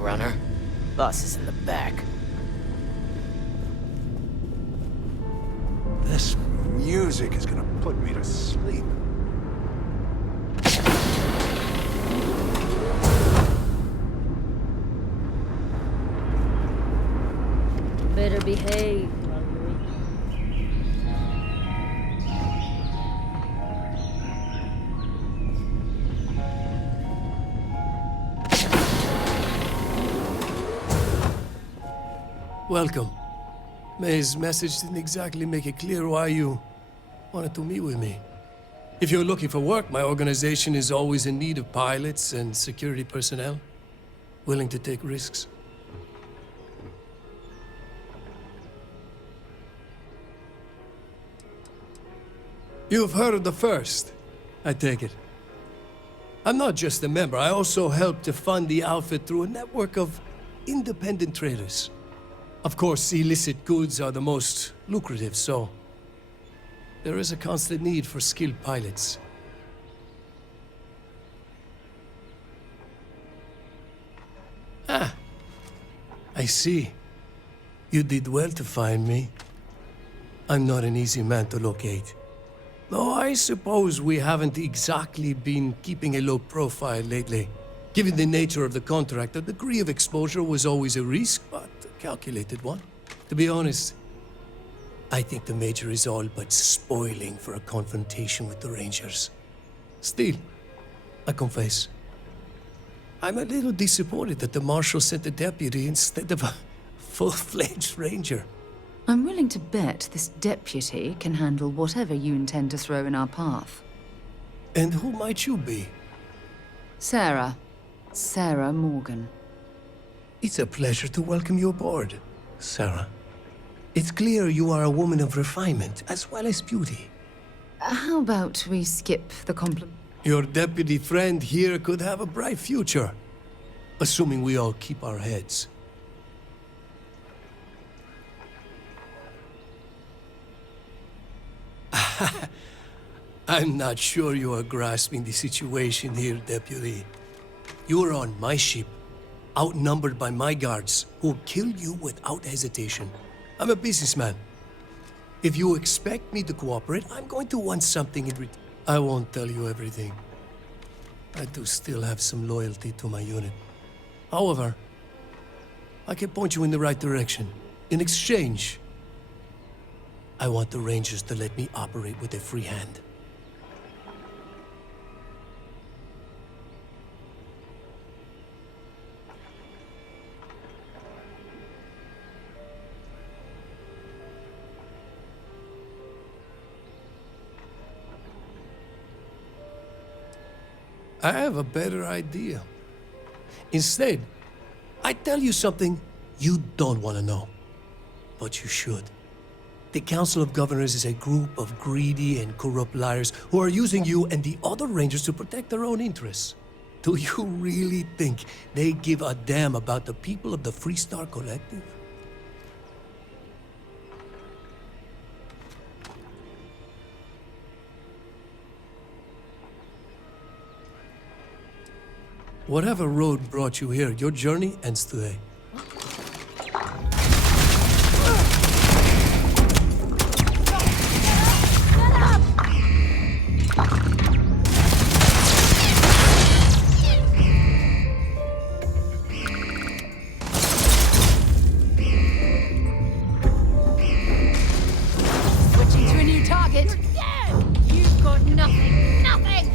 Runner. Boss is in the back. This music is gonna put me to sleep. Better behave. Welcome. May's message didn't exactly make it clear why you wanted to meet with me. If you're looking for work, my organization is always in need of pilots and security personnel, willing to take risks. You've heard of the First, I take it. I'm not just a member, I also help to fund the outfit through a network of independent traders. Of course, illicit goods are the most lucrative, so there is a constant need for skilled pilots. Ah, I see. You did well to find me. I'm not an easy man to locate. Though I suppose we haven't exactly been keeping a low profile lately. Given the nature of the contract, a degree of exposure was always a risk, but a calculated one. To be honest, I think the Major is all but spoiling for a confrontation with the Rangers. Still, I confess, I'm a little disappointed that the Marshal sent a deputy instead of a full-fledged Ranger. I'm willing to bet this deputy can handle whatever you intend to throw in our path. And who might you be? Sarah Morgan. It's a pleasure to welcome you aboard, Sarah. It's clear you are a woman of refinement, as well as beauty. How about we skip the compliment? Your deputy friend here could have a bright future. Assuming we all keep our heads. I'm not sure you are grasping the situation here, Deputy. You are on my ship, outnumbered by my guards, who'll kill you without hesitation. I'm a businessman. If you expect me to cooperate, I'm going to want something in return. I won't tell you everything. I do still have some loyalty to my unit. However, I can point you in the right direction. In exchange, I want the Rangers to let me operate with a free hand. I have a better idea. Instead, I tell you something you don't want to know. But you should. The Council of Governors is a group of greedy and corrupt liars who are using you and the other Rangers to protect their own interests. Do you really think they give a damn about the people of the Freestar Collective? Whatever road brought you here, your journey ends today. Switching to a new target. You've got nothing. Nothing!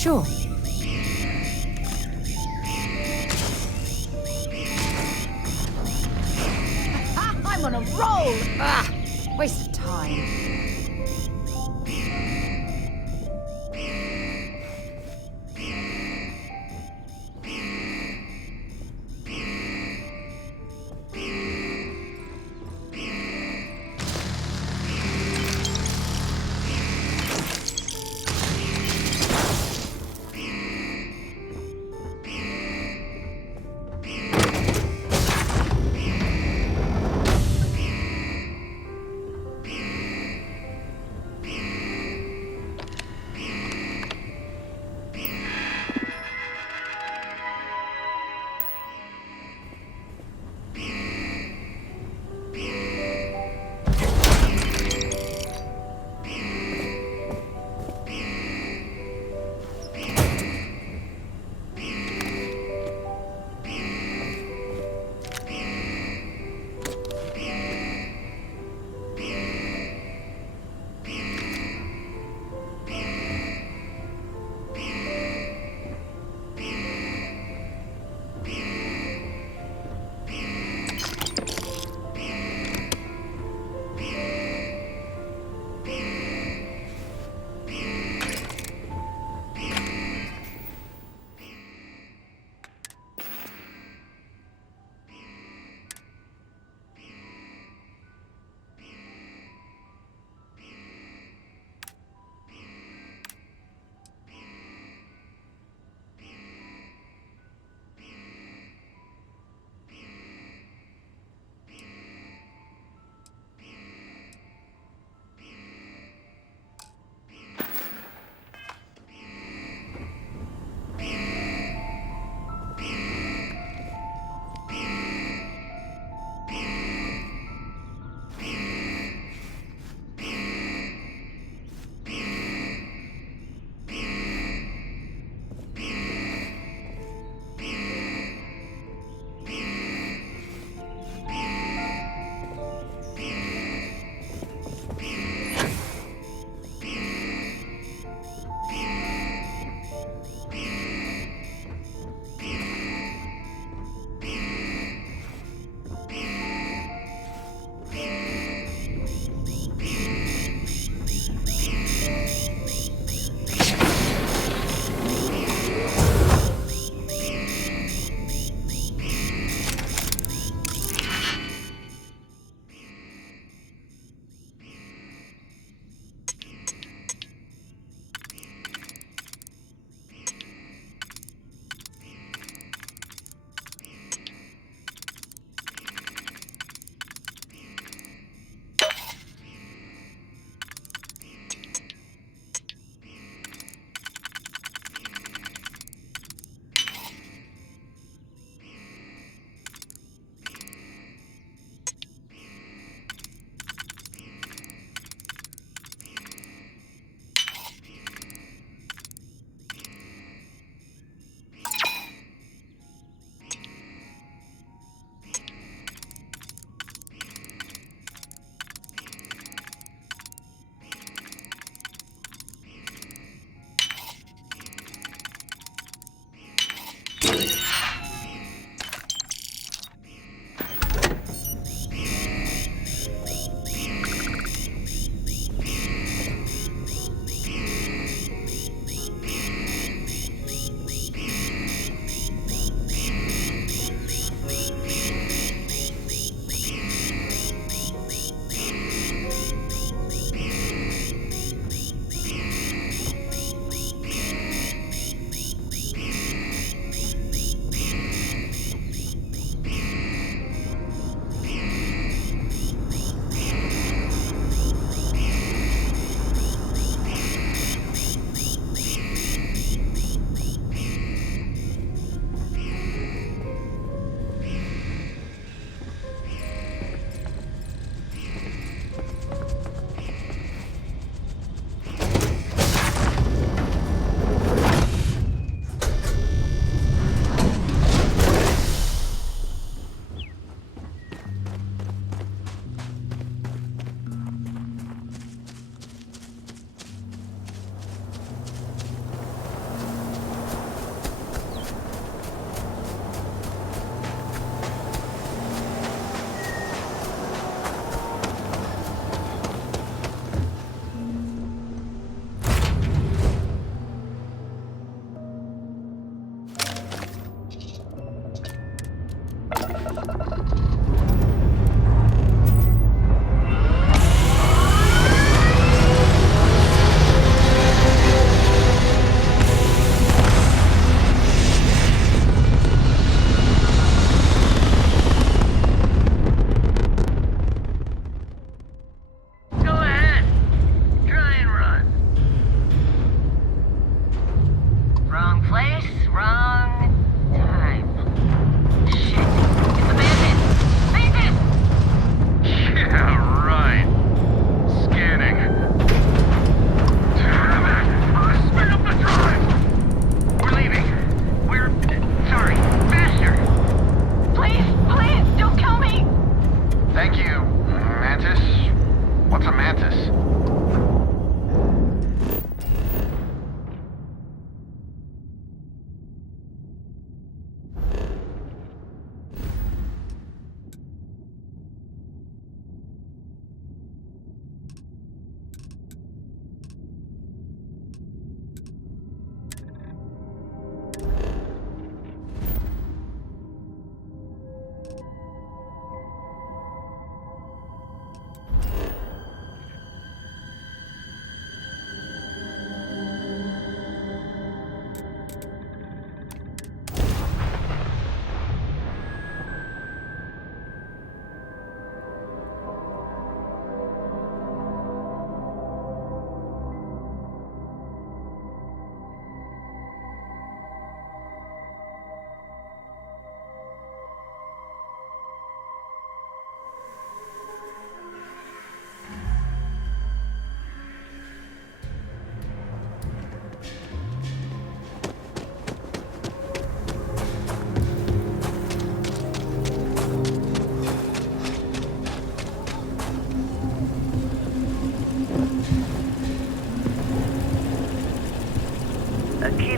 Sure. I'm on a roll! Ah! Waste of time.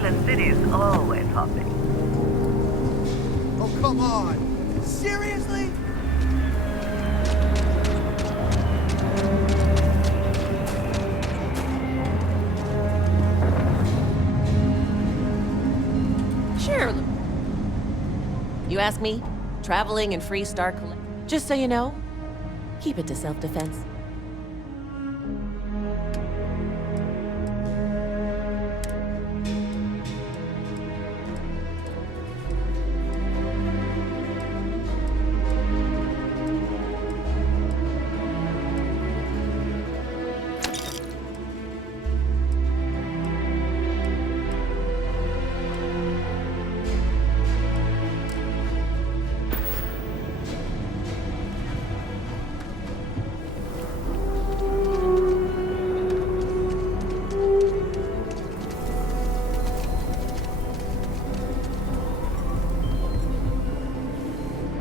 Island City's always hopping. Oh, come on! Seriously? Sure. You ask me, traveling in Freestar Collect. Just so you know, keep it to self-defense.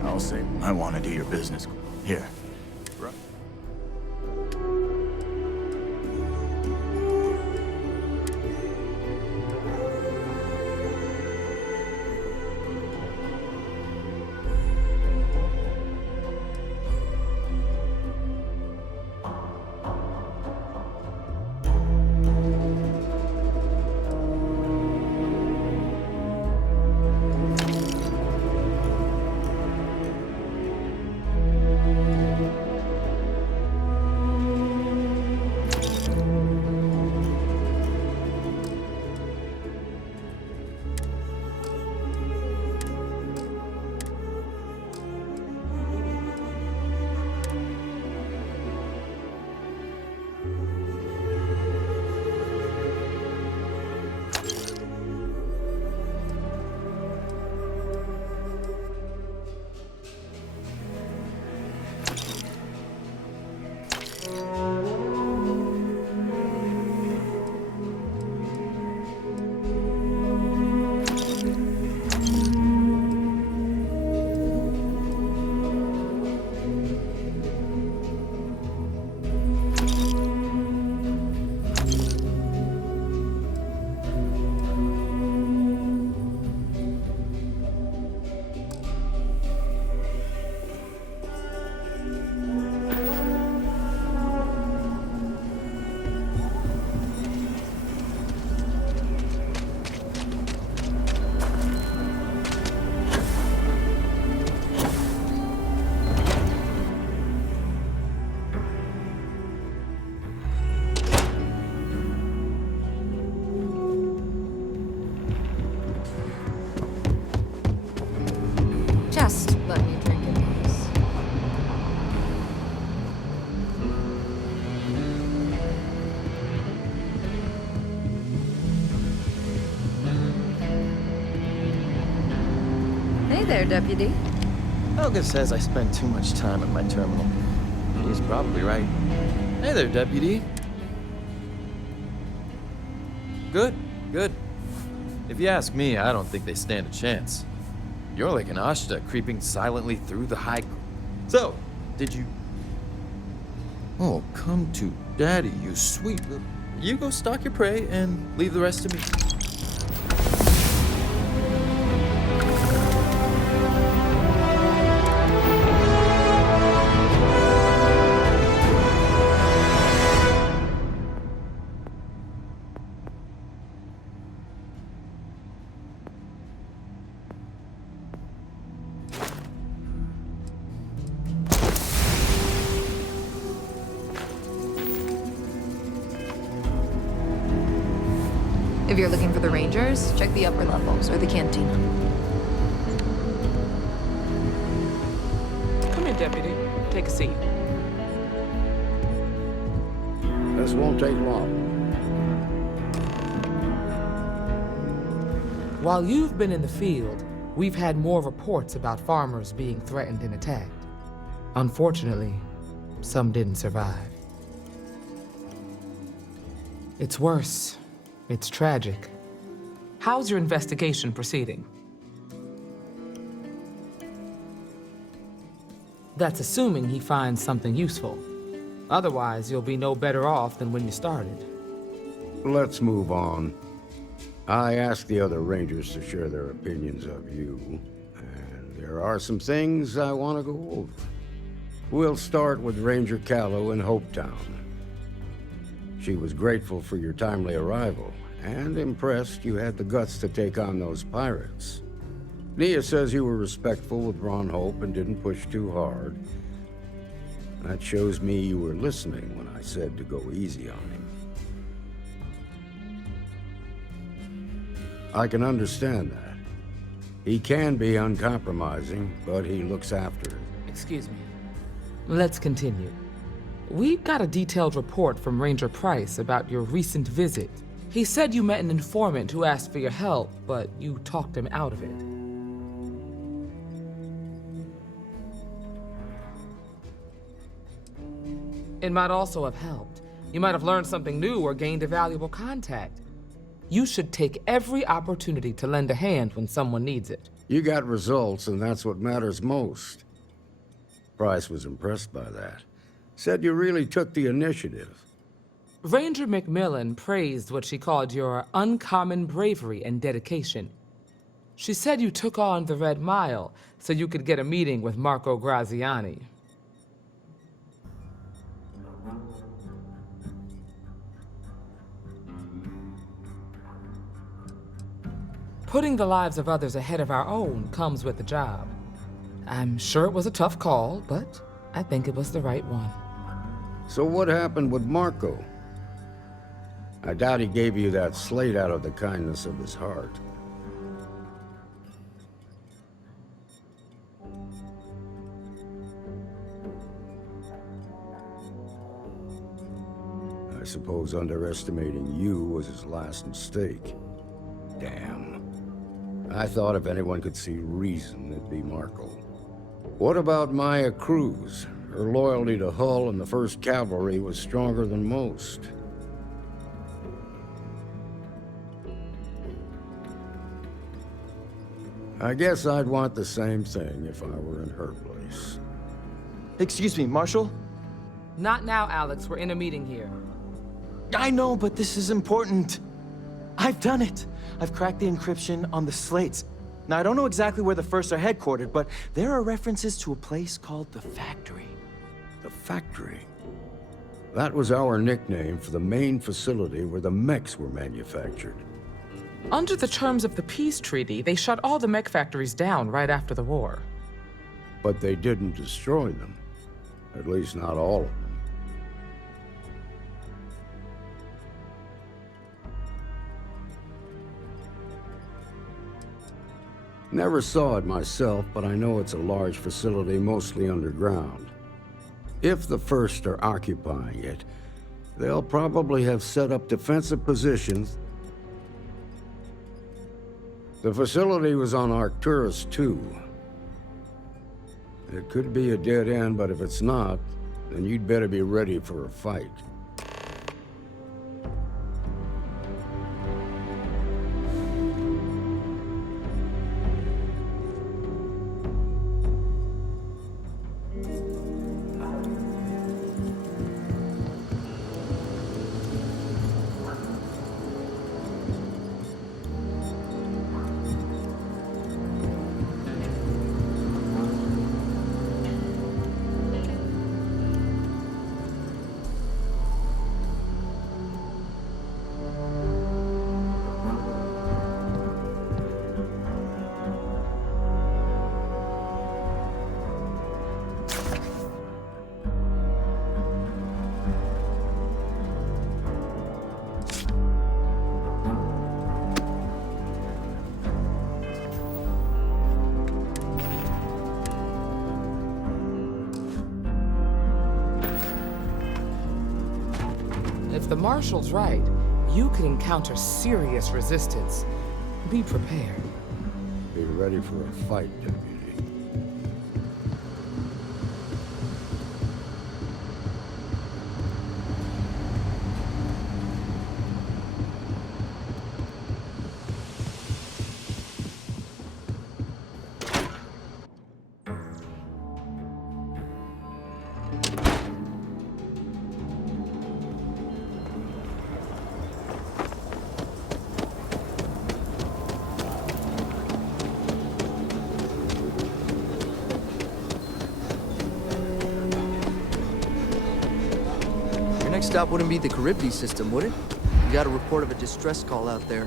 I'll say, I want to do your business. Here. Just let me drink in peace. Hey there, Deputy. Helga says I spend too much time at my terminal. He's probably right. Hey there, Deputy. Good, good. If you ask me, I don't think they stand a chance. You're like an Ashta creeping silently through the high... So, did you... Oh, come to Daddy, you sweet little... You go stalk your prey and leave the rest to me. If you're looking for the Rangers, check the upper levels or the cantina. Come in, Deputy. Take a seat. This won't take long. While you've been in the field, we've had more reports about farmers being threatened and attacked. Unfortunately, some didn't survive. It's worse. It's tragic. How's your investigation proceeding? That's assuming he finds something useful. Otherwise, you'll be no better off than when you started. Let's move on. I asked the other Rangers to share their opinions of you, and there are some things I want to go over. We'll start with Ranger Callow in Hopetown. She was grateful for your timely arrival, and impressed you had the guts to take on those pirates. Nia says you were respectful with Ron Hope and didn't push too hard. That shows me you were listening when I said to go easy on him. I can understand that. He can be uncompromising, but he looks after it. Excuse me. Let's continue. We've got a detailed report from Ranger Price about your recent visit. He said you met an informant who asked for your help, but you talked him out of it. It might also have helped. You might have learned something new or gained a valuable contact. You should take every opportunity to lend a hand when someone needs it. You got results, and that's what matters most. Price was impressed by that. Said you really took the initiative. Ranger McMillan praised what she called your uncommon bravery and dedication. She said you took on the Red Mile so you could get a meeting with Marco Graziani. Putting the lives of others ahead of our own comes with the job. I'm sure it was a tough call, but I think it was the right one. So what happened with Marco? I doubt he gave you that slate out of the kindness of his heart. I suppose underestimating you was his last mistake. Damn. I thought if anyone could see reason, it'd be Marco. What about Maya Cruz? Her loyalty to Hull and the 1st Cavalry was stronger than most. I guess I'd want the same thing if I were in her place. Excuse me, Marshal? Not now, Alex. We're in a meeting here. I know, but this is important. I've done it. I've cracked the encryption on the slates. Now, I don't know exactly where the First are headquartered, but there are references to a place called the Factory. The Factory? That was our nickname for the main facility where the mechs were manufactured. Under the terms of the peace treaty, they shut all the mech factories down right after the war. But they didn't destroy them. At least not all of them. Never saw it myself, but I know it's a large facility mostly underground. If the First are occupying it, they'll probably have set up defensive positions. The facility was on Arcturus 2. It could be a dead end, but if it's not, then you'd better be ready for a fight. If the Marshal's right, you could encounter serious resistance. Be prepared. Be ready for a fight, Deputy. next stop wouldn't be the Charybdis system, would it? We got a report of a distress call out there,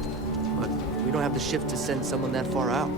but we don't have the shift to send someone that far out.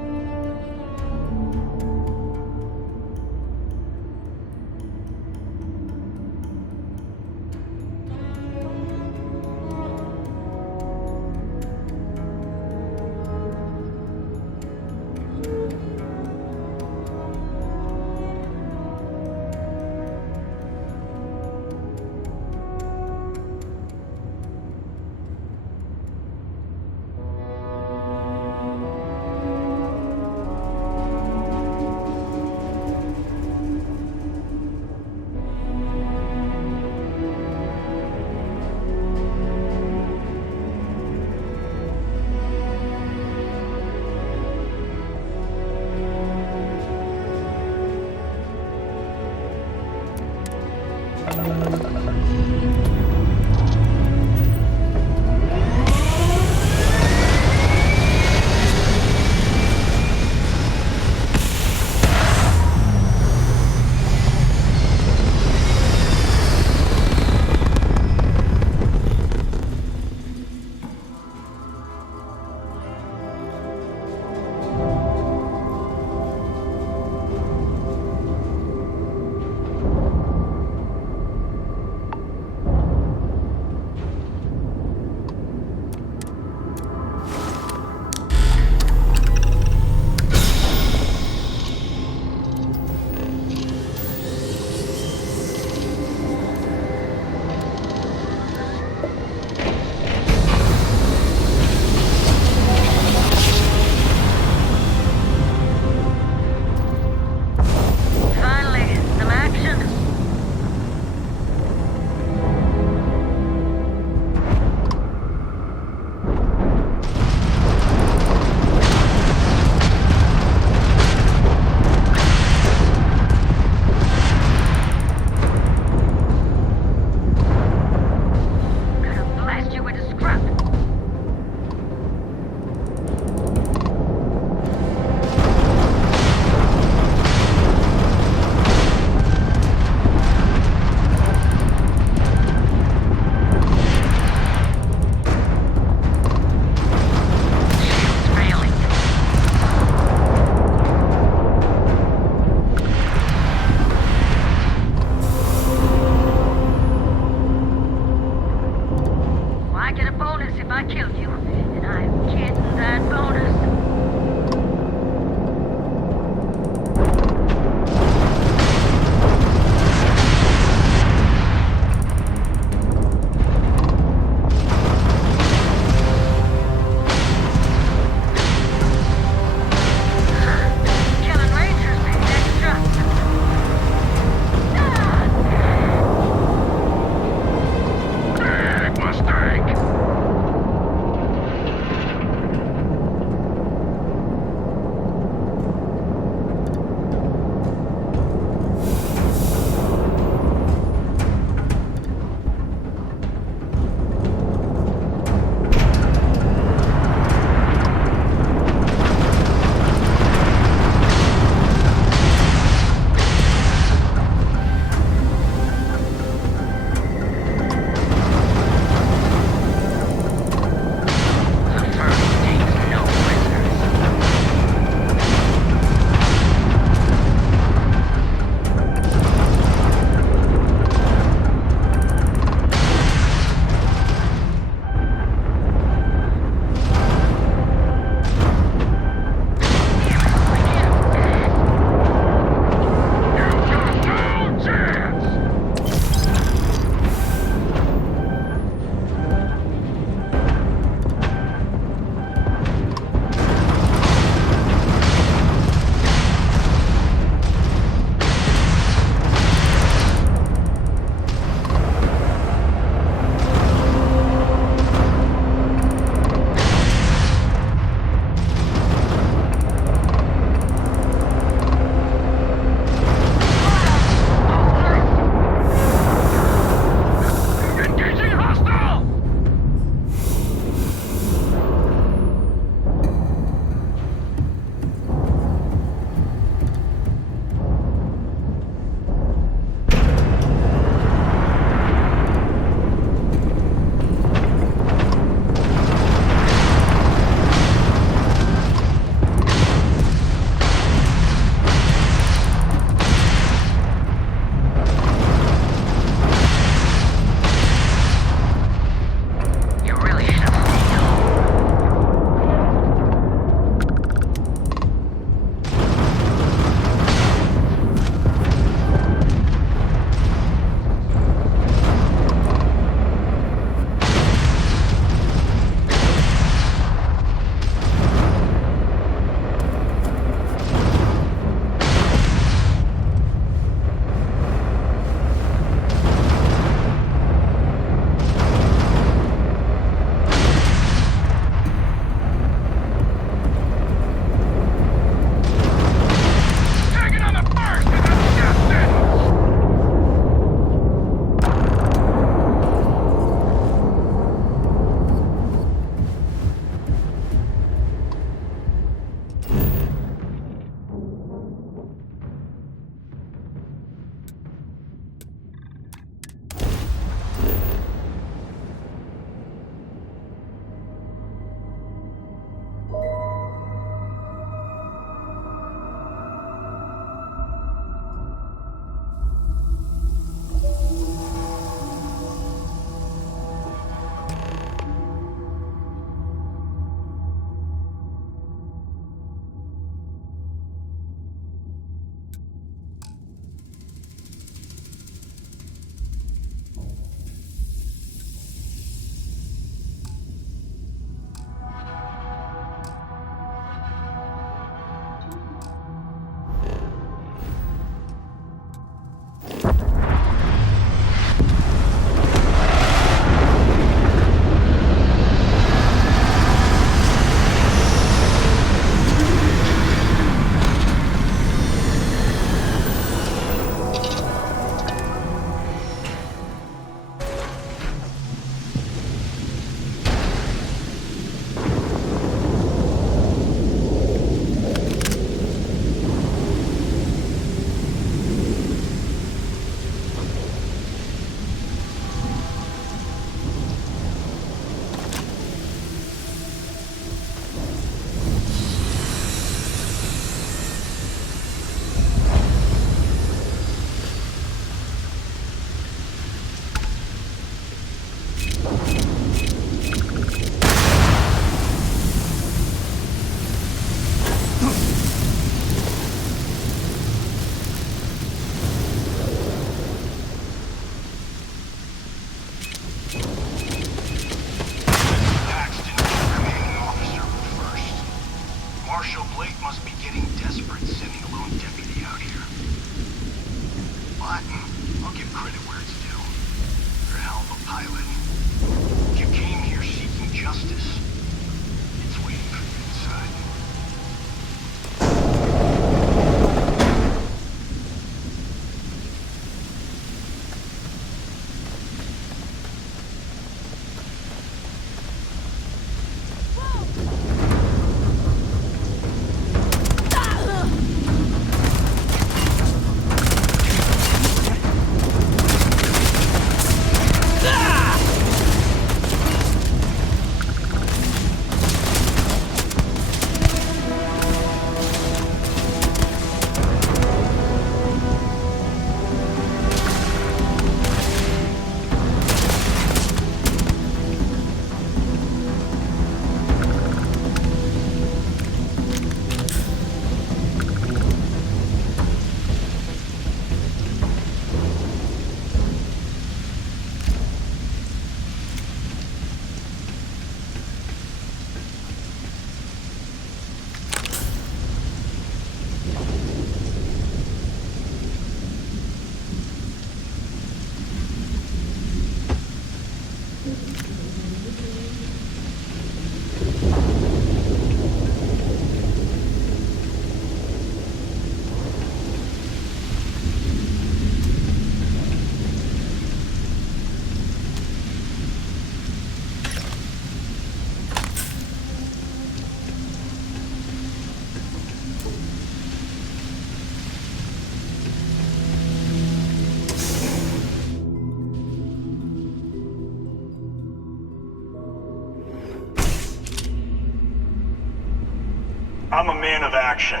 I'm a man of action.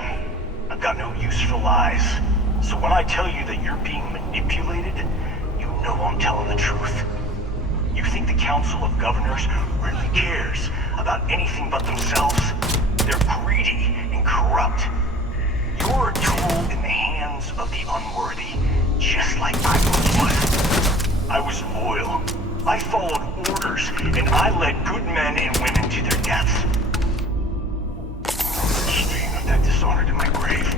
I've got no use for lies. So when I tell you that you're being manipulated, you know I'm telling the truth. You think the Council of Governors really cares about anything but themselves? They're greedy and corrupt. You're a tool in the hands of the unworthy, just like I once was. I was loyal. I followed orders, and I led good men and women to their deaths. Staying of that dishonor to my grave.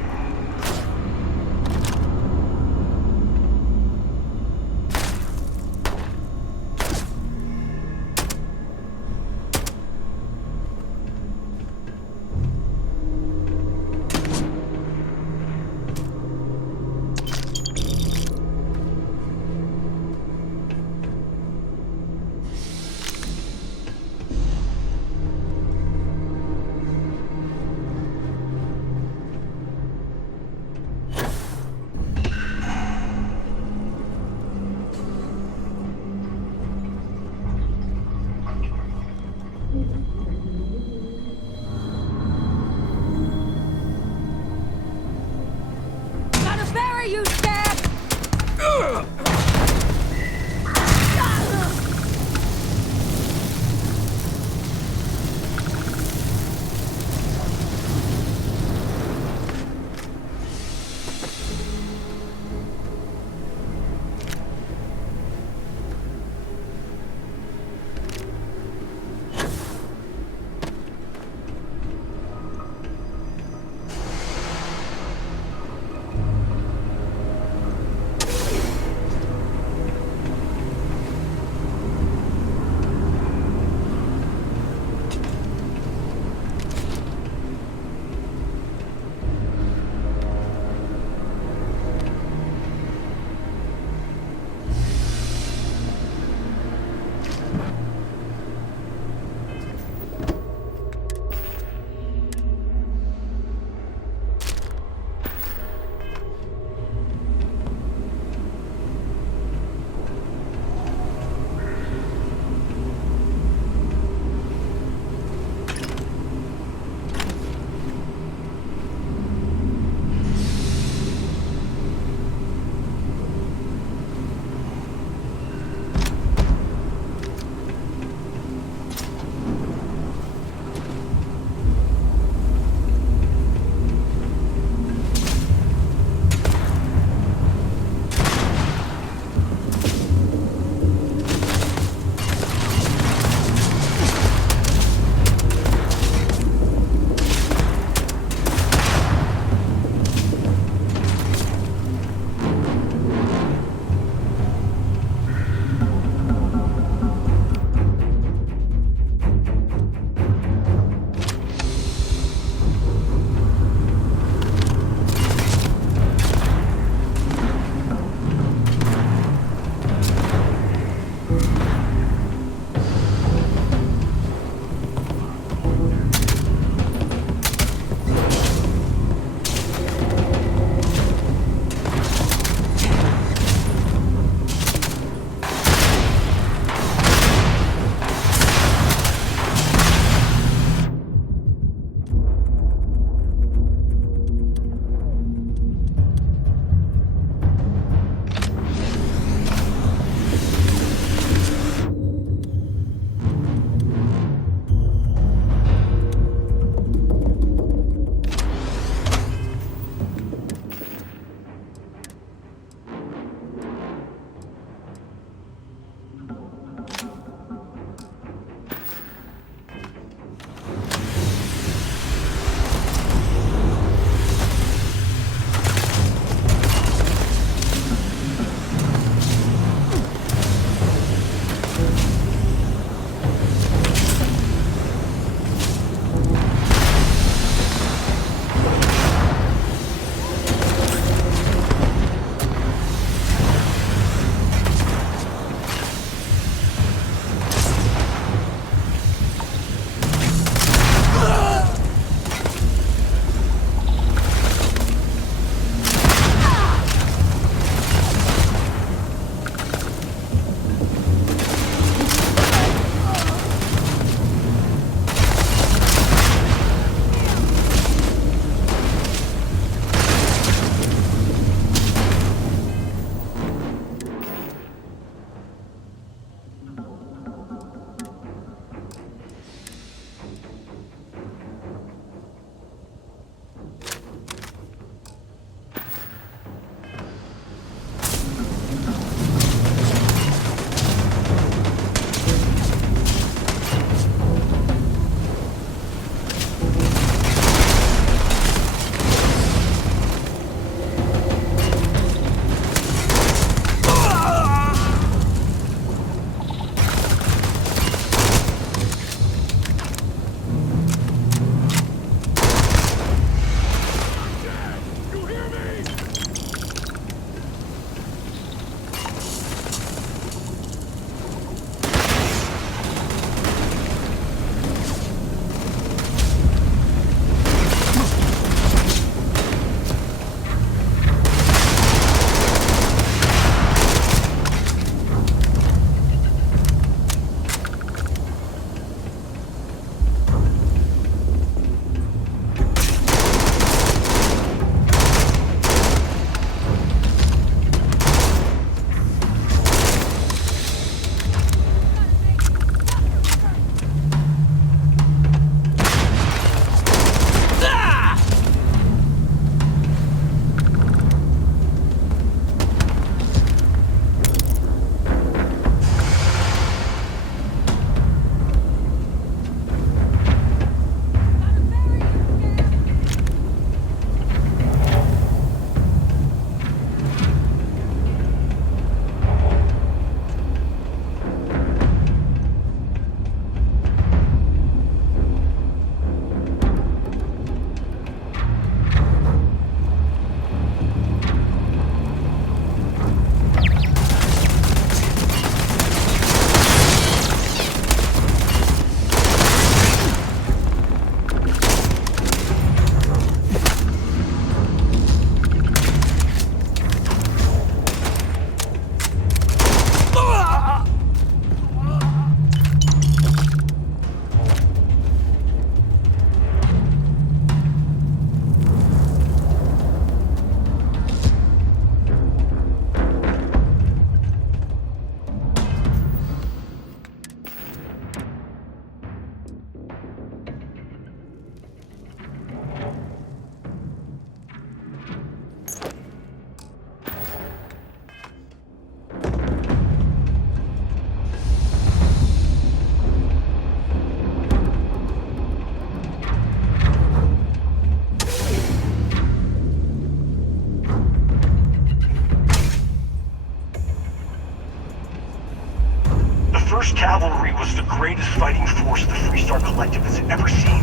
1st Cavalry was the greatest fighting force the Freestar Collective has ever seen.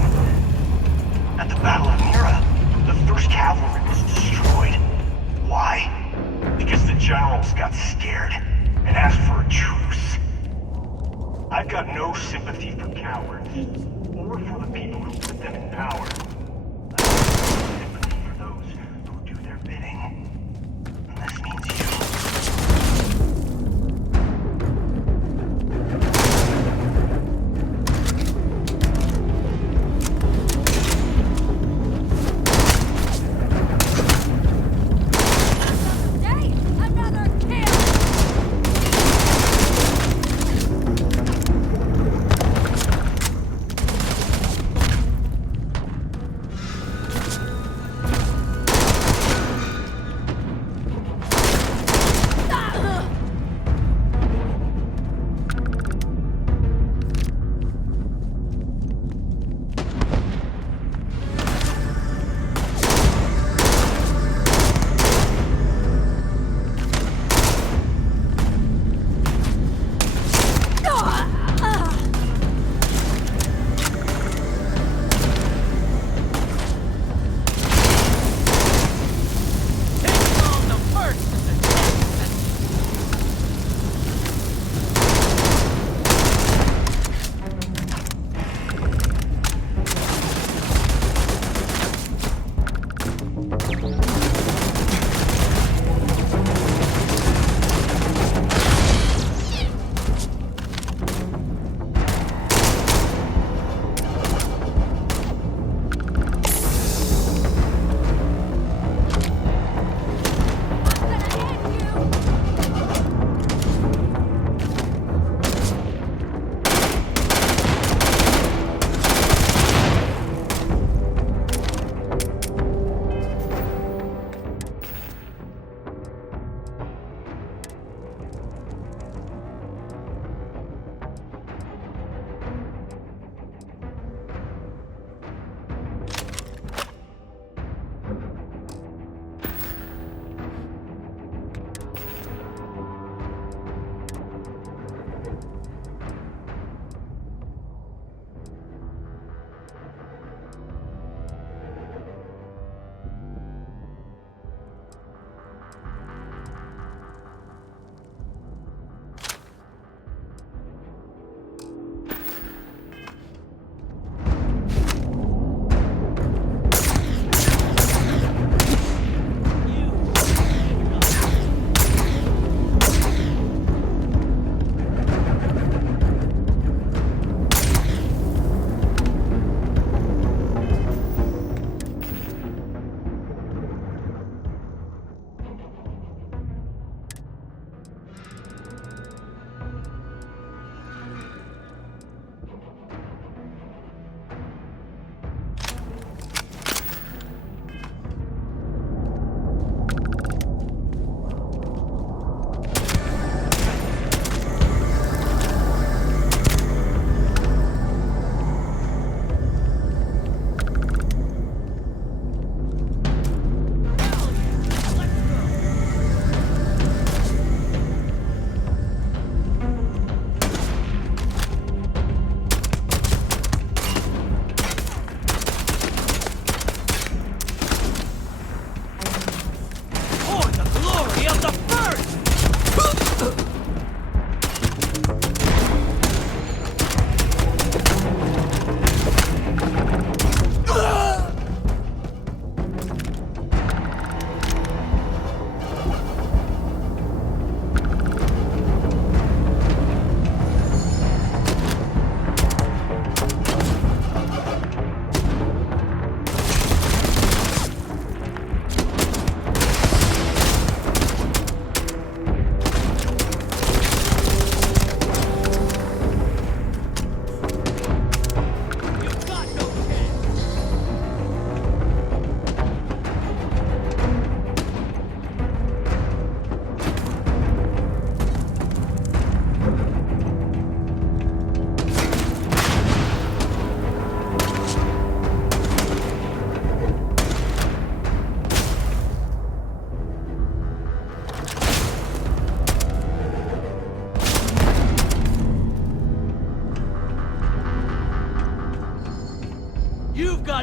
At the Battle of Mira, the 1st Cavalry was destroyed. Why? Because the generals got scared and asked for a truce. I've got no sympathy for cowards, or for the people who put them in power. I have sympathy for those who do their bidding. And this means you.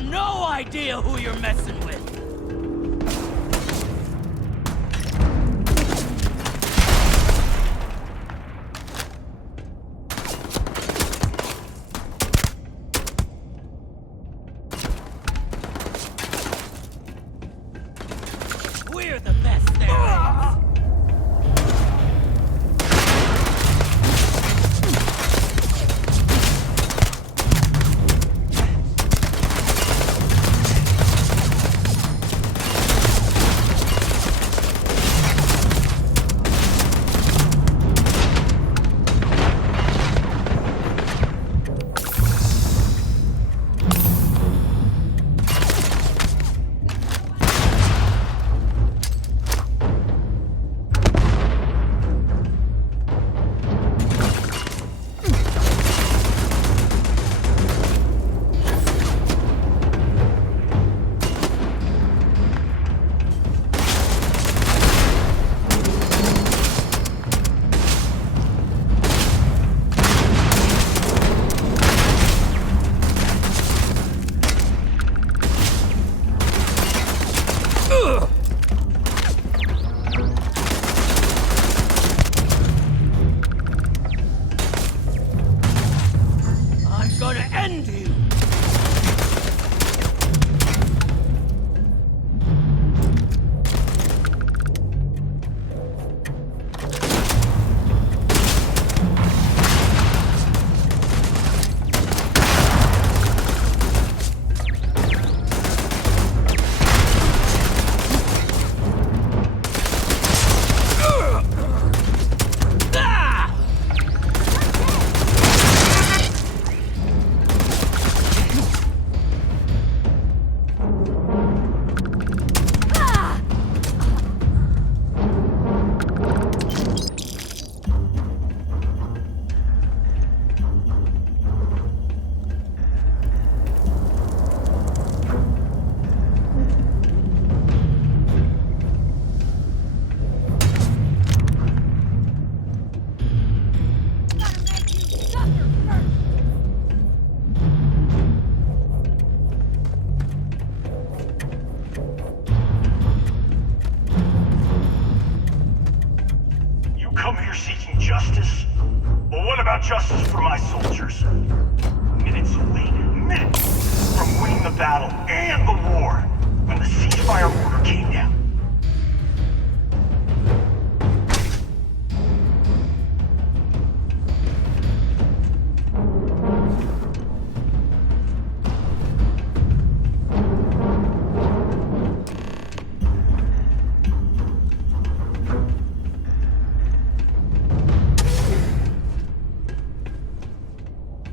got no idea who you're messing with. We're the best there is. I'm gonna end you! You come here seeking justice? Well, what about justice for my soldiers? Minutes away, minutes from winning the battle and the war, when the ceasefire order came down.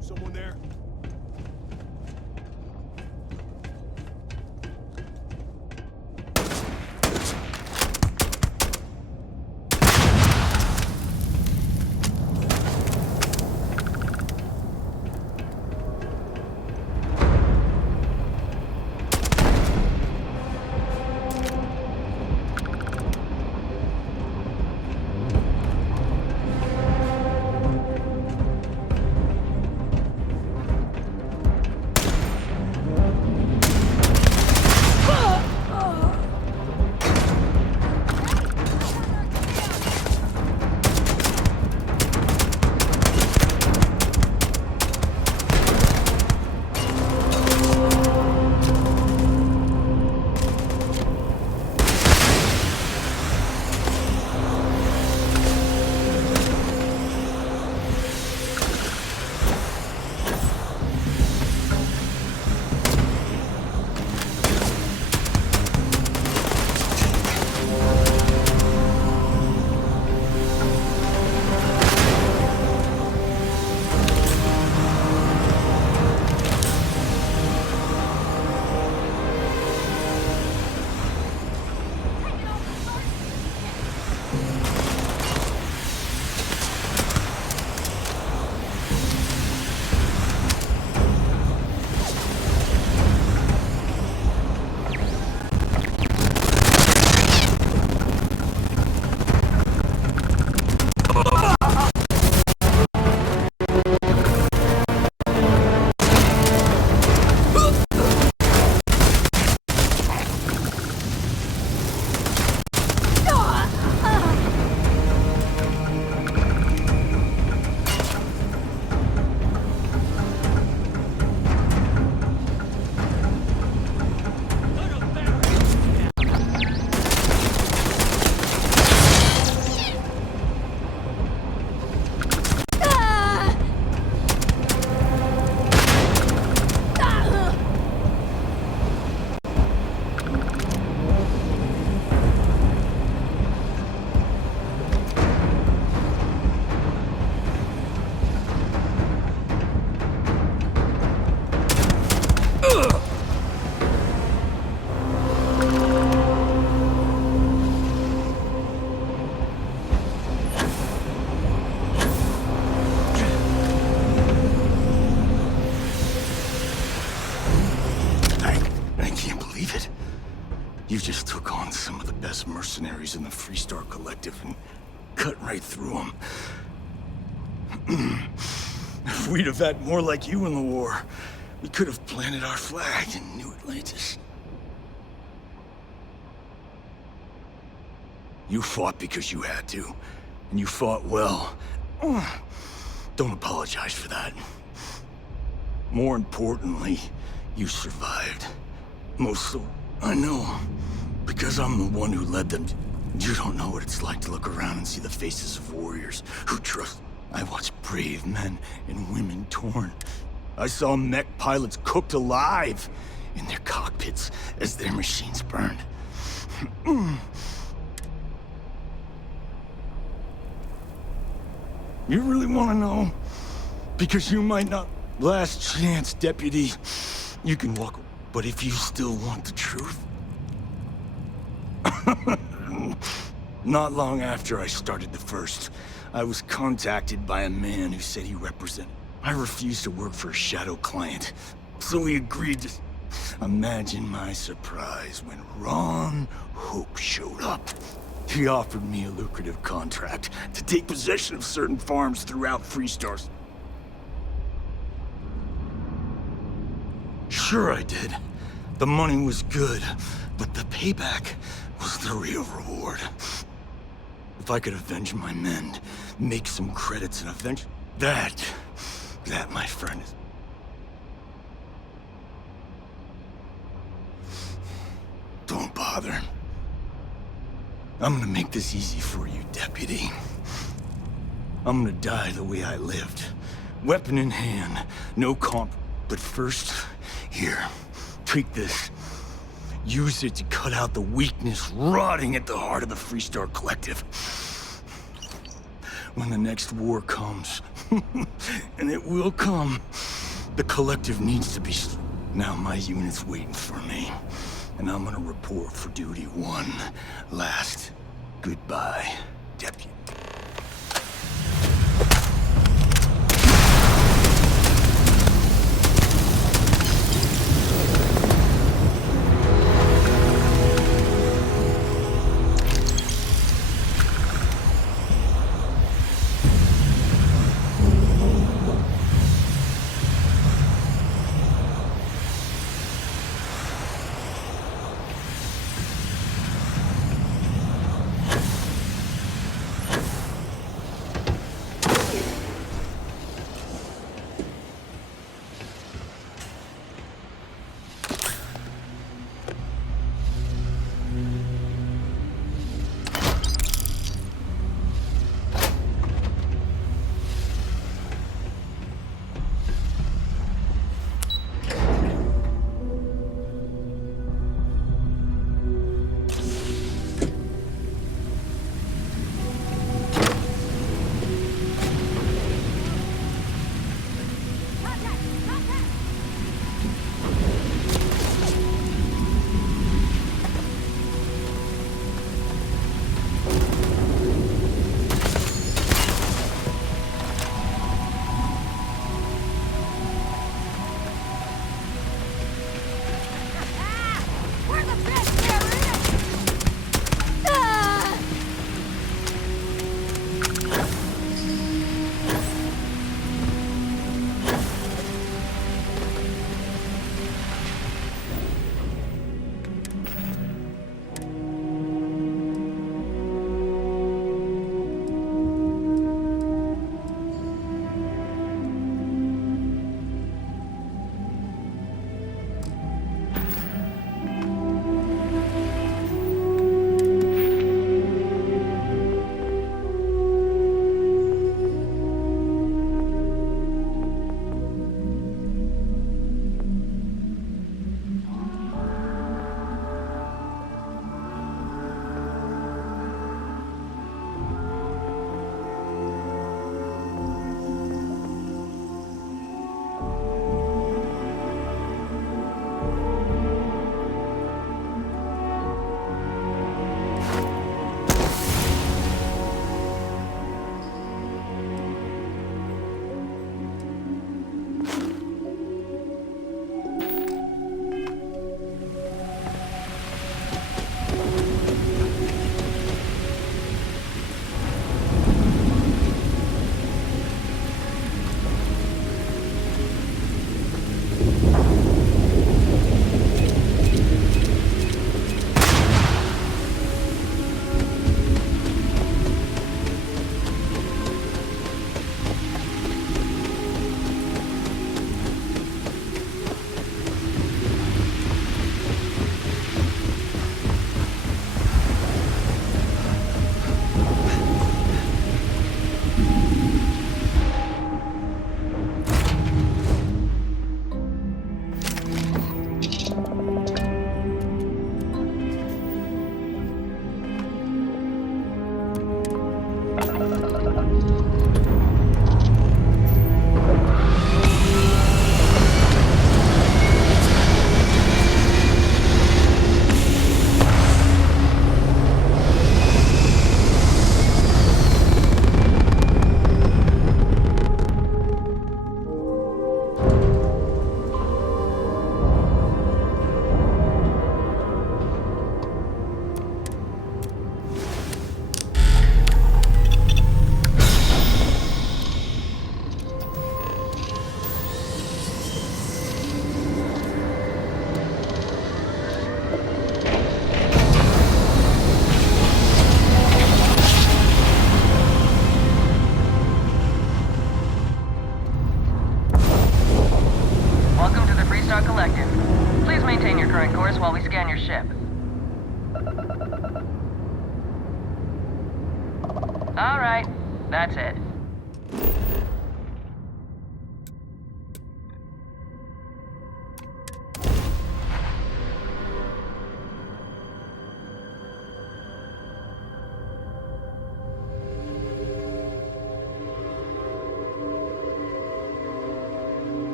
Someone there? best mercenaries in the Freestar Collective and cut right through them. If we'd have had more like you in the war, we could have planted our flag in New Atlantis. You fought because you had to, and you fought well. Don't apologize for that. More importantly, you survived. Most so, I know, because I'm the one who led them. You don't know what it's like to look around and see the faces of warriors who trust. I watched brave men and women torn. I saw mech pilots cooked alive in their cockpits as their machines burned. You really want to know? Because you might not. Last chance, Deputy. You can walk, but if you still want the truth... Not long after I started the First, I was contacted by a man who said he represented... I refused to work for a shadow client, so he agreed to... Imagine my surprise when Ron Hope showed up. He offered me a lucrative contract to take possession of certain farms throughout Freestar. Sure I did. The money was good, but the payback was the real reward. If I could avenge my men, make some credits and avenge... That, my friend, is... Don't bother. I'm gonna make this easy for you, Deputy. I'm gonna die the way I lived. Weapon in hand, no comp... But first, here, take this. Use it to cut out the weakness rotting at the heart of the Freestar Collective. When the next war comes, and it will come, the Collective needs to be... Now my unit's waiting for me, and I'm gonna report for duty one last goodbye, Deputy. Collective. Please maintain your current course while we scan your ship. All right, that's it.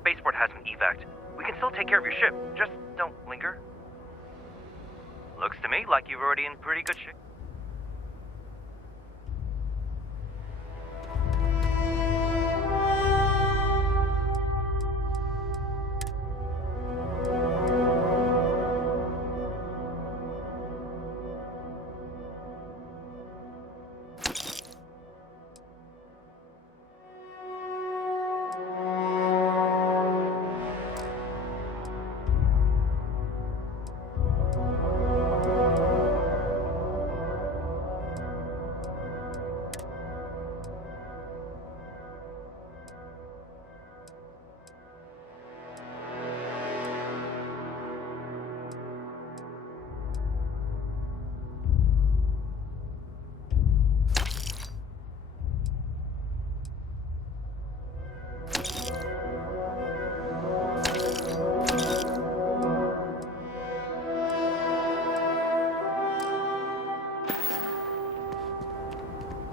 Spaceport has an evac. We can still take care of your ship. Just don't linger. Looks to me like you're already in pretty good shape.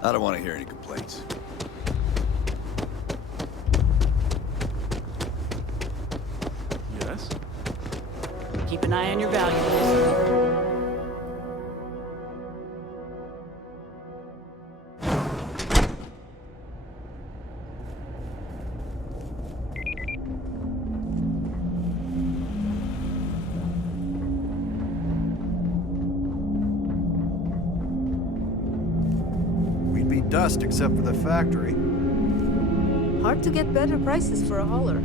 I don't want to hear any complaints. Yes? Keep an eye on your valuables. Dust except for the factory. Hard to get better prices for a hauler.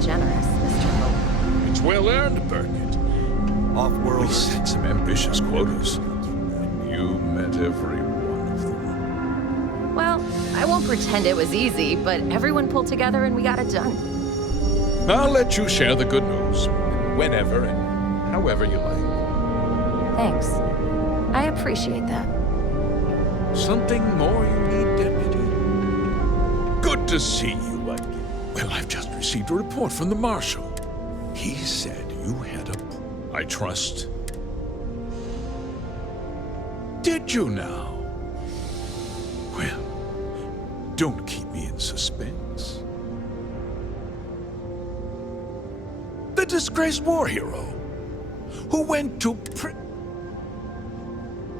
Generous, Mr. Hope. It's well earned, Burkett. Off-world. We set some ambitious quotas, and you met every one of them. Well, I won't pretend it was easy, but everyone pulled together and we got it done. I'll let you share the good news, whenever and however you like. Thanks. I appreciate that. Something more you need, Deputy? Good to see you again. Well, I've just received a report from the Marshal. He said you had I trust. Did you now? Well, don't keep me in suspense. The disgraced war hero who went to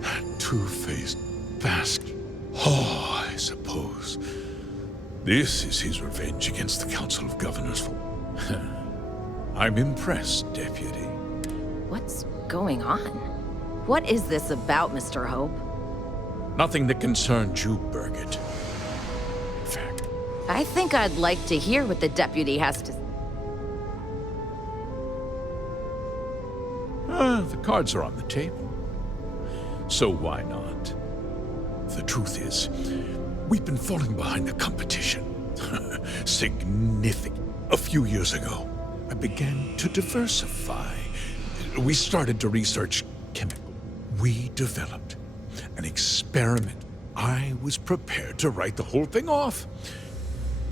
that two-faced bastard. Oh, I suppose this is his revenge against the Council of Governors. I'm impressed, Deputy. What's going on? What is this about, Mr. Hope? Nothing that concerns you, Burkett. I think I'd like to hear what the deputy has to... The cards are on the table. So why not? The truth is, we've been falling behind the competition. Significant. A few years ago, I began to diversify. We started to research chemical. We developed an experiment. I was prepared to write the whole thing off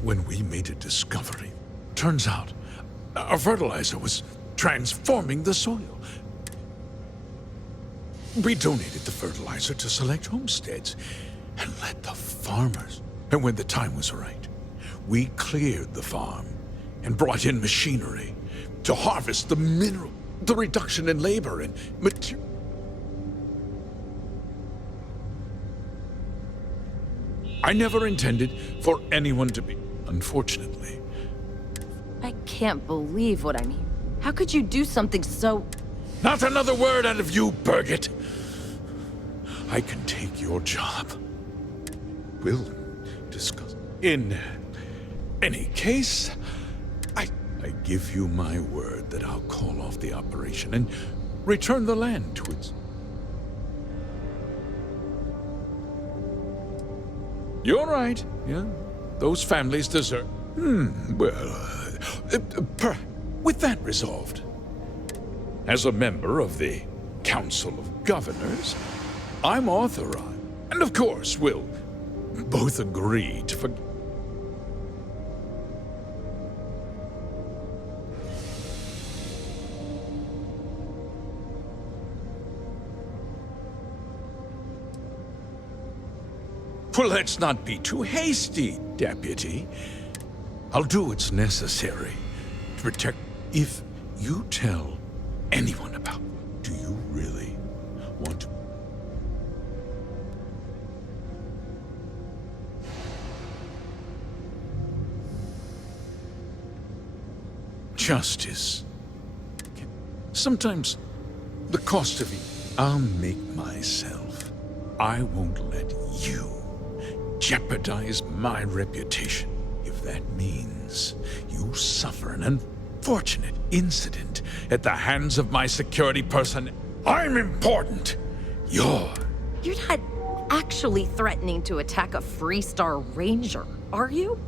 when we made a discovery. Turns out, our fertilizer was transforming the soil. We donated the fertilizer to select homesteads and let the farmers. And when the time was right, we cleared the farm and brought in machinery to harvest the mineral, the reduction in labor and material. I never intended for anyone to be, unfortunately. I can't believe what I mean. How could you do something so... Not another word out of you, Birgit. I can take your job. We'll discuss. In any case, I give you my word that I'll call off the operation and return the land to its... You're right, yeah. Those families deserve... with that resolved, as a member of the Council of Governors, I'm authorized, and of course we'll both agree to forgive. Well, let's not be too hasty, Deputy. I'll do what's necessary to protect... If you tell anyone about... Do you really want to... Justice. Sometimes the cost of it... I'll make myself. I won't let you jeopardize my reputation. If that means you suffer an unfortunate incident at the hands of my security person, I'm important. You're not actually threatening to attack a Freestar Ranger, are you?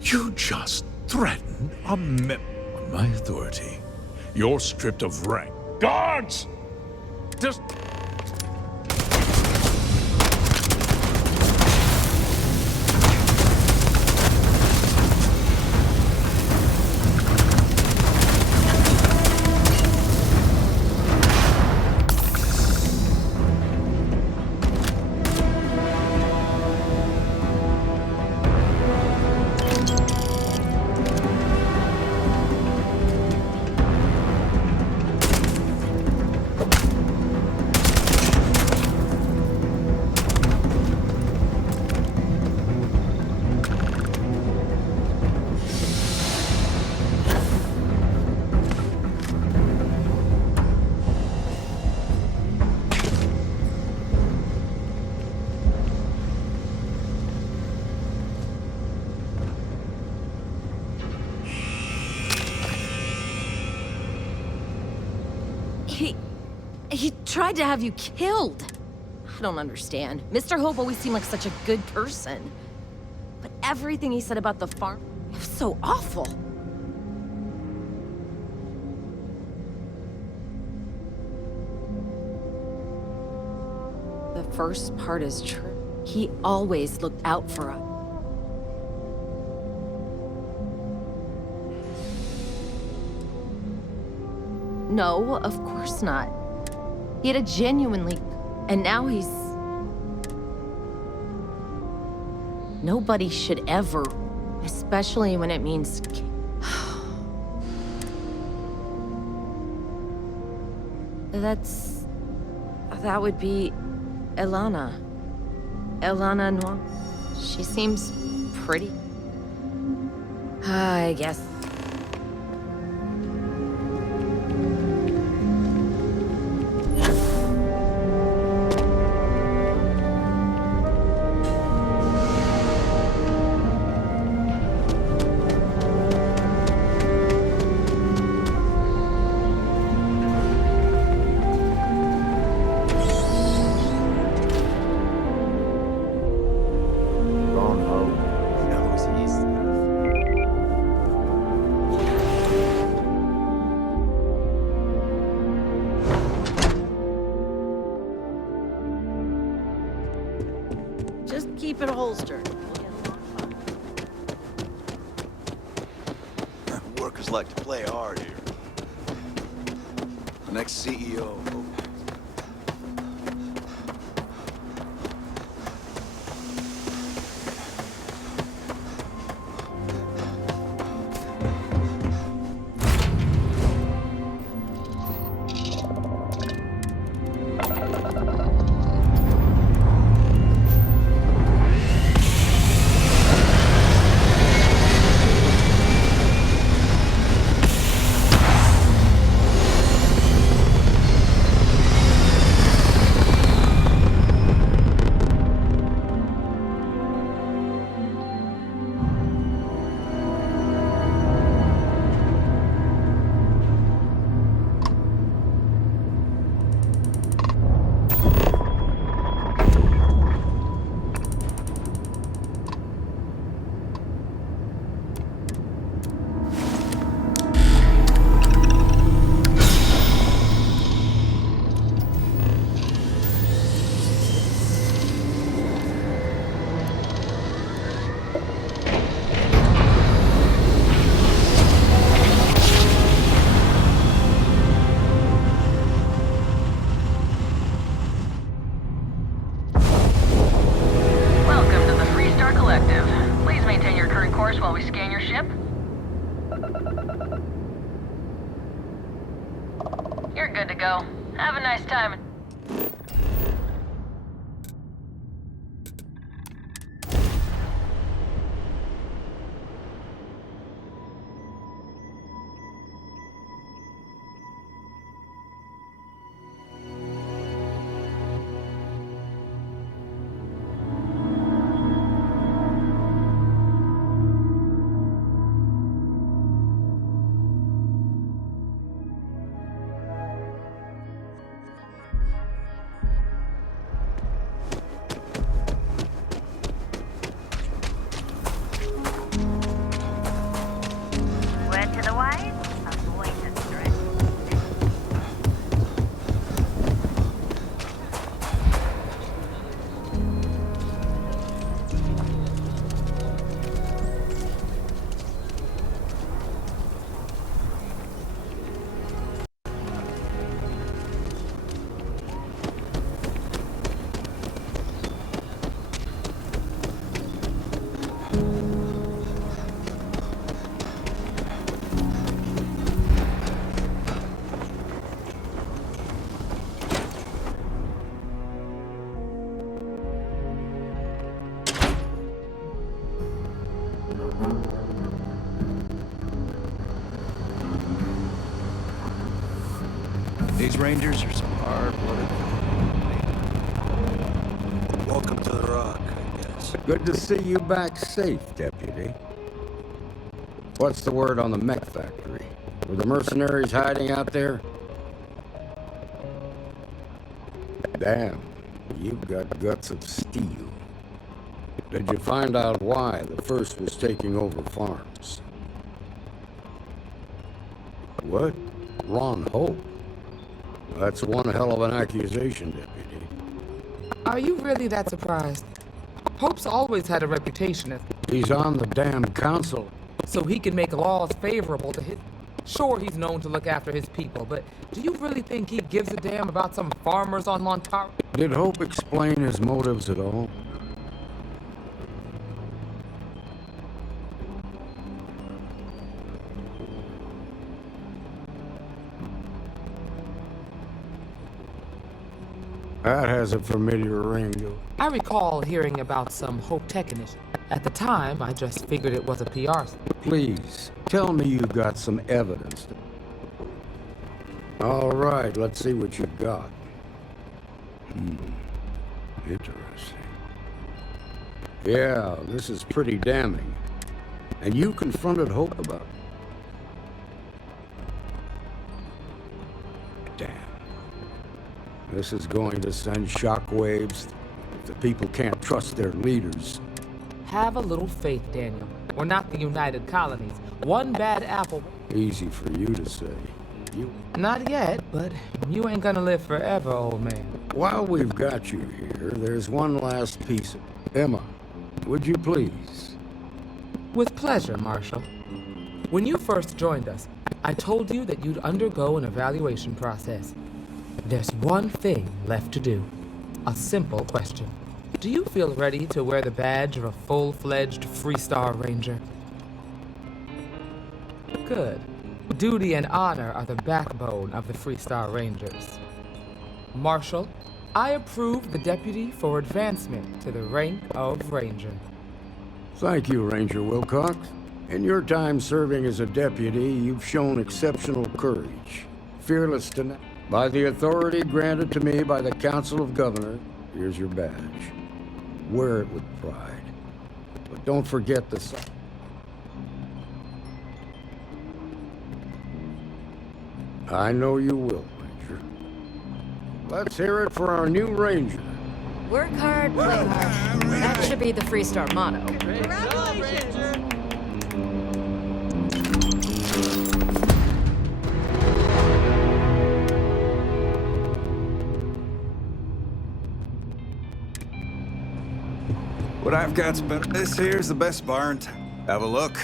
You just threatened a member on my authority. You're stripped of rank. Guards! Just... He tried to have you killed. I don't understand. Mr. Hope always seemed like such a good person. But everything he said about the farm, it was so awful. The first part is true. He always looked out for us. No, of course not. He had a genuinely... And now he's... Nobody should ever... Especially when it means... That would be... Ilana. Ilana Noir. She seems pretty. I guess... Just keep it holstered. Workers like to play hard here. The next CEO. You're good to go. Have a nice time. Word to the wise, avoid the stress. These Rangers are some hard-blooded. Welcome to the Rock, I guess. Good to see you back safe, Deputy. What's the word on the mech factory? Were the mercenaries hiding out there? Damn, you've got guts of steel. Did you find out why the First was taking over farms? What? Ron Hope? That's one hell of an accusation, Deputy. Are you really that surprised? Hope's always had a reputation as... He's on the damn council. So he can make laws favorable to his... Sure, he's known to look after his people, but do you really think he gives a damn about some farmers on Montaro? Did Hope explain his motives at all? That has a familiar ring to it. I recall hearing about some Hope Tech initiative. At the time, I just figured it was a PR. Please, tell me you've got some evidence. All right, let's see what you've got. Interesting. Yeah, this is pretty damning. And you confronted Hope about it. Damn. This is going to send shockwaves if the people can't trust their leaders. Have a little faith, Daniel. We're not the United Colonies. One bad apple... Easy for you to say. You... Not yet, but you ain't gonna live forever, old man. While we've got you here, there's one last piece of... Emma, would you please? With pleasure, Marshal. When you first joined us, I told you that you'd undergo an evaluation process. There's one thing left to do. A simple question. Do you feel ready to wear the badge of a full-fledged Freestar Ranger? Good. Duty and honor are the backbone of the Freestar Rangers. Marshal, I approve the deputy for advancement to the rank of Ranger. Thank you, Ranger Wilcox. In your time serving as a deputy, you've shown exceptional courage, fearless tenacity. By the authority granted to me by the Council of Governors, here's your badge. Wear it with pride. But don't forget the... I know you will, Ranger. Let's hear it for our new Ranger. Work hard, play hard. That should be the Freestar motto. What I've got's better. This here's the best bar in town. Have a look.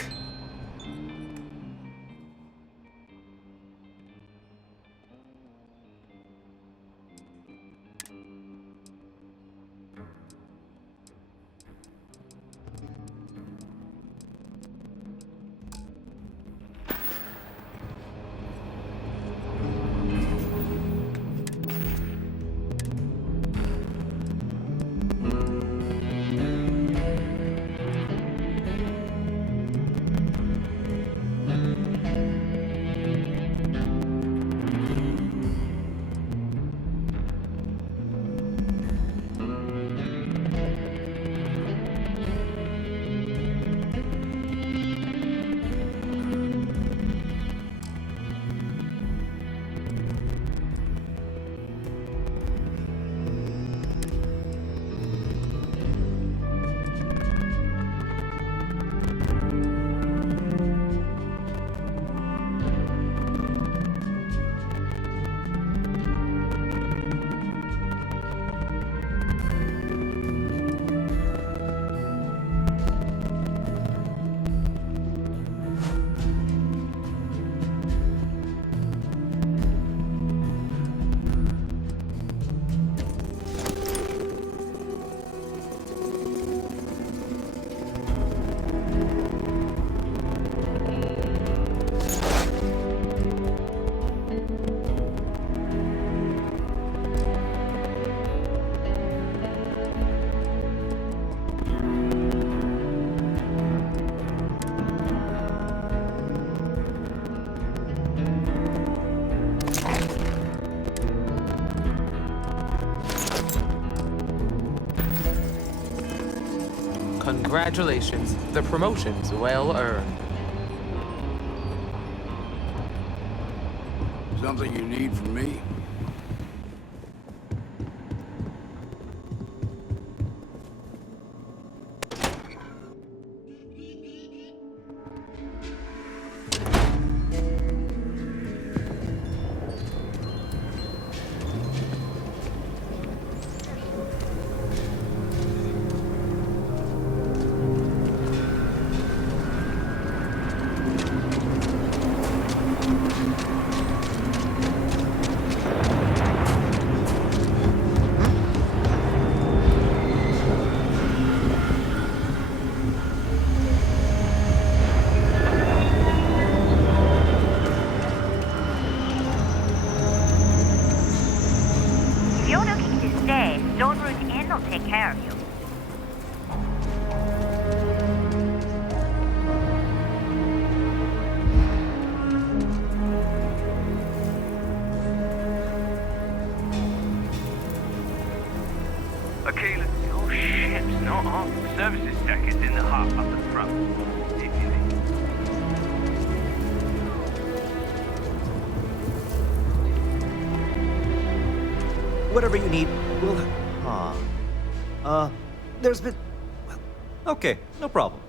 Congratulations. The promotion's well earned. Something you need from me? If you're looking to stay, Stone Root Inn will take care of you. Okay, your ship's not off. The services deck is in the hut up at the front. If you need. Whatever you need, we'll... there's been... Well, okay, no problem.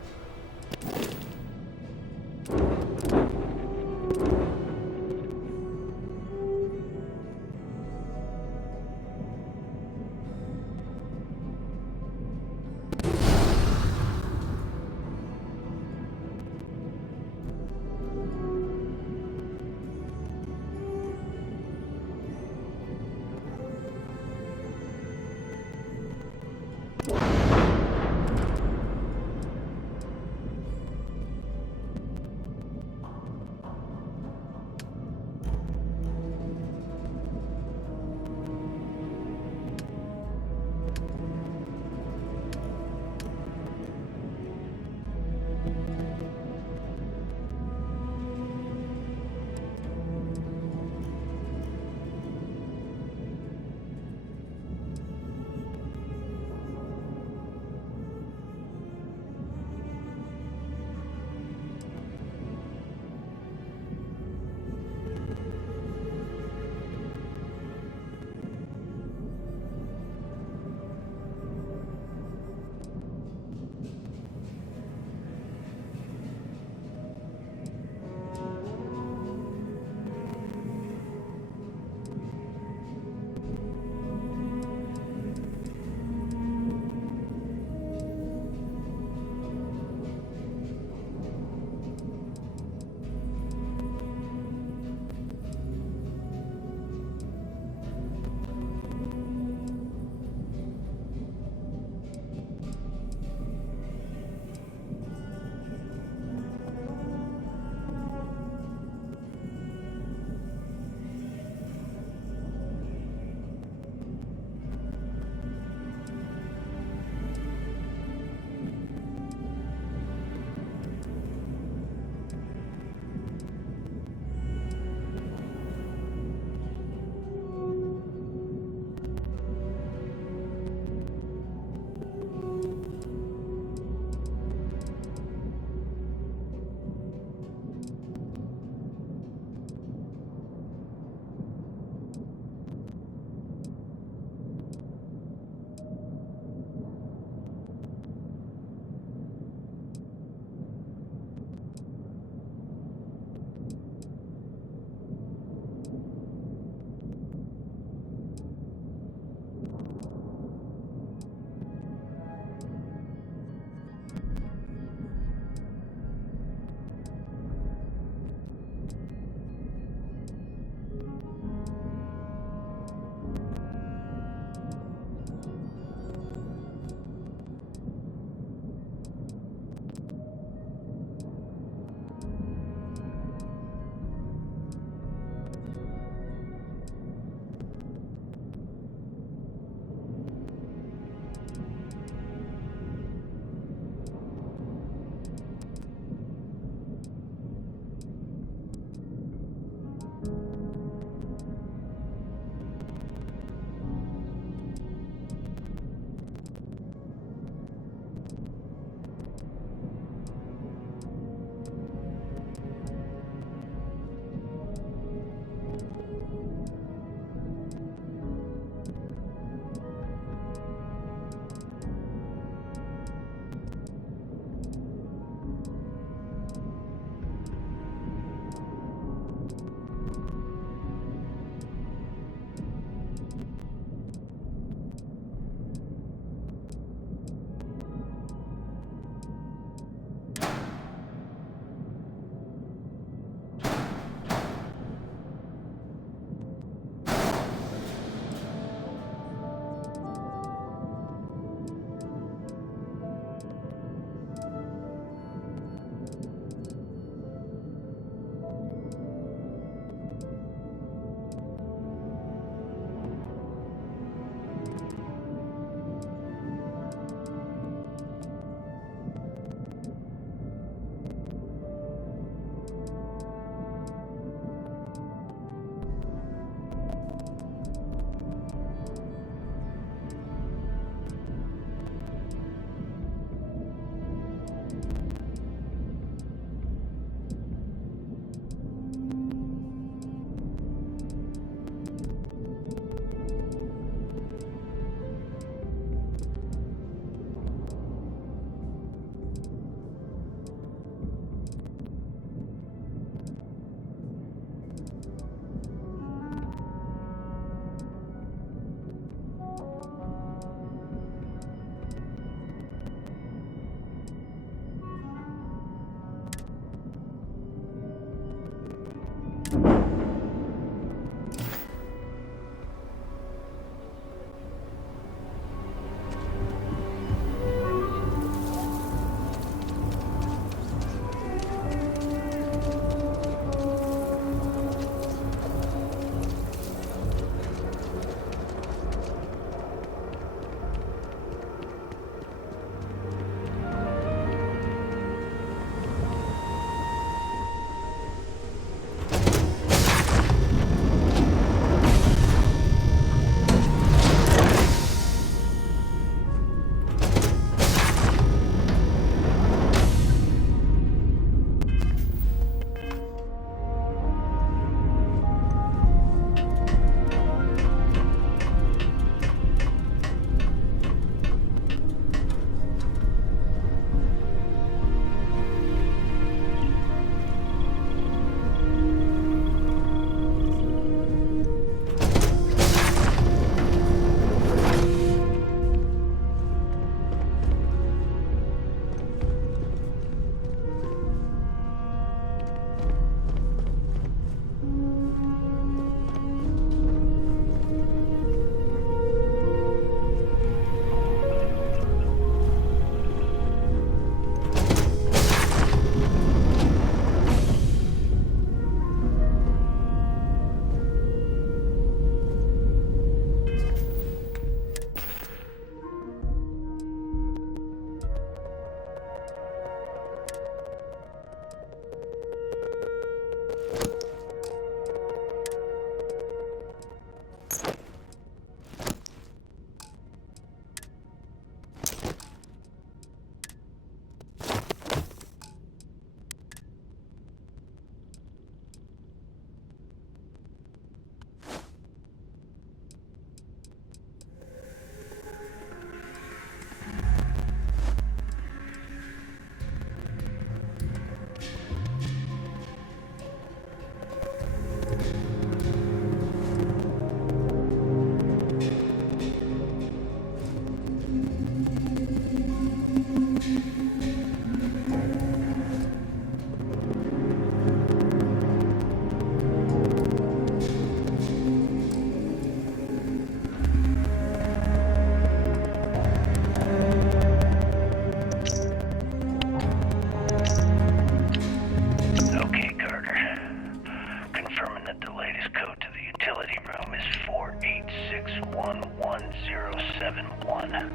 7-1.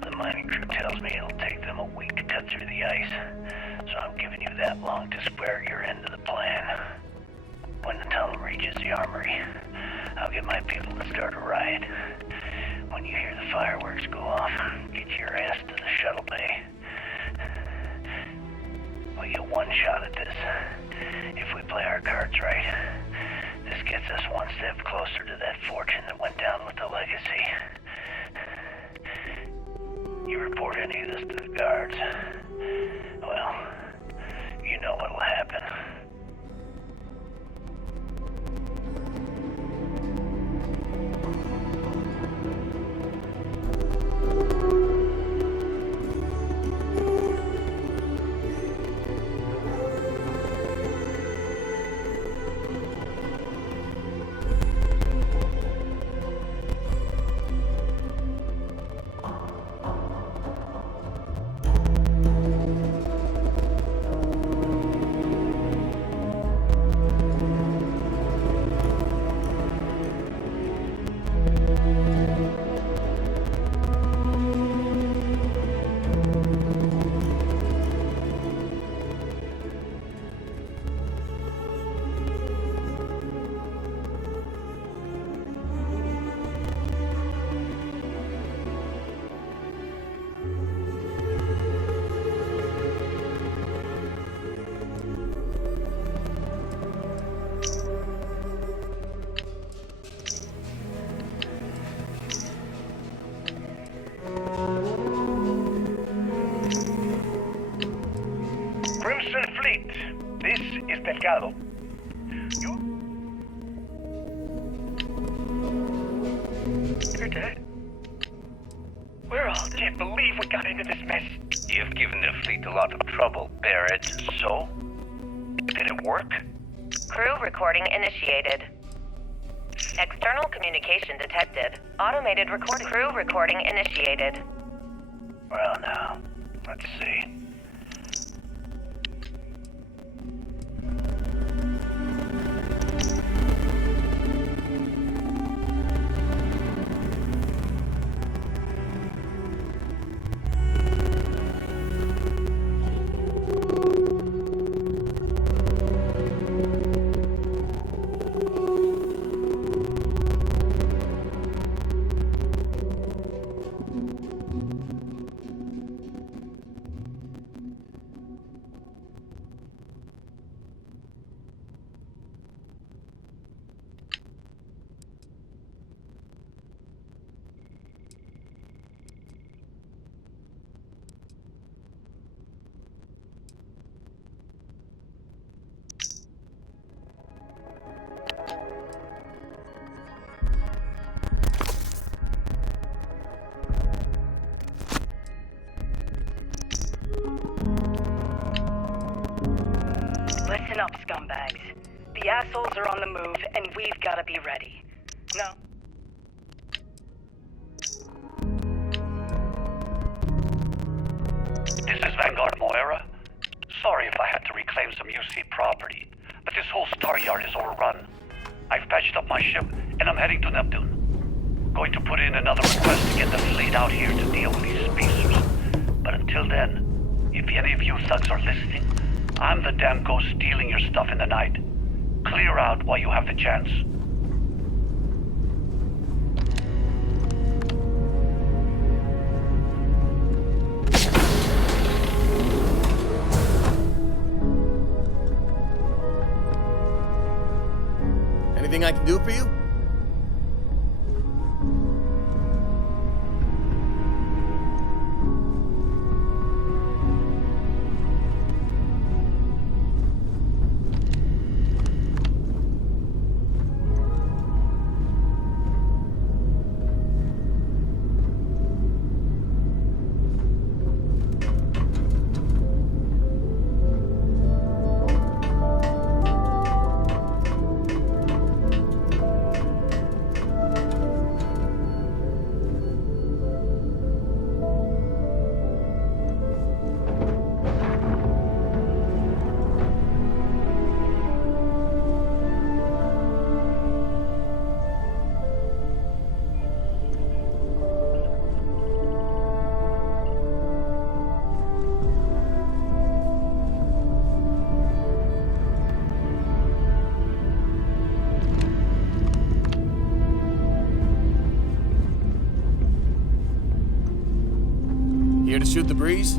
The mining crew tells me it'll take them a week to cut through the ice, so I'm giving you that long to square your end of the plan. When the tunnel reaches the armory, I'll get my people to start a riot. When you hear the fireworks go off, get your ass to the shuttle bay. We get one shot at this. If we play our cards right, this gets us one step closer to that fortune that went down with the legacy. You report any of this to the guards, well, you know what'll happen. Crimson Fleet, this is Delgado. You're dead? We're all can't believe we got into this mess. You've given the fleet a lot of trouble, Barrett. So? Did it work? Crew recording initiated. External communication detected. Automated recording. Crew recording initiated. Well, now, let's see. Listen up, scumbags. The assholes are on the move, and we've got to be ready. No. This is Vanguard Moira. Sorry if I had to reclaim some UC property, but this whole star yard is overrun. I've patched up my ship, and I'm heading to Neptune. Going to put in another request to get the fleet out here to deal with these spacers. But until then, if any of you thugs are listening, I'm the damn ghost stealing your stuff in the night. Clear out while you have the chance. Anything I can do for you? Here to shoot the breeze?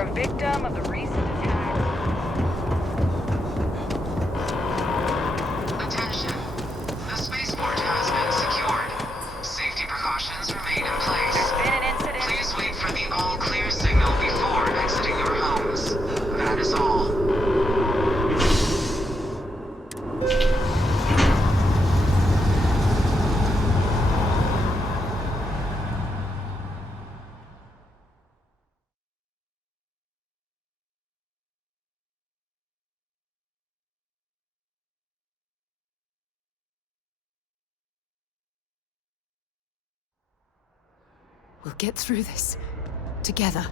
a victim of the recent attack. Attention. The spaceport has been secured. Safety precautions remain in place. There's been an incident. Please wait for the all-clear signal before exiting your homes. That is all. We'll get through this. together.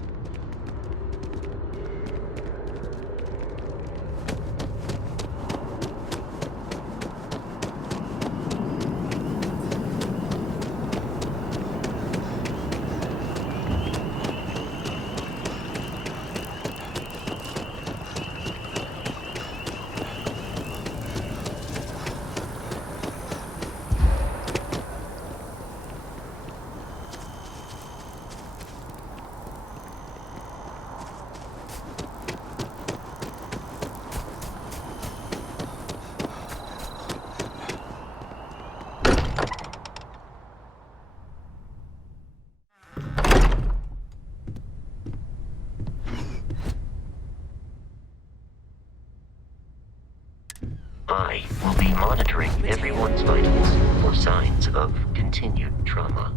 I will be monitoring everyone's vitals for signs of continued trauma.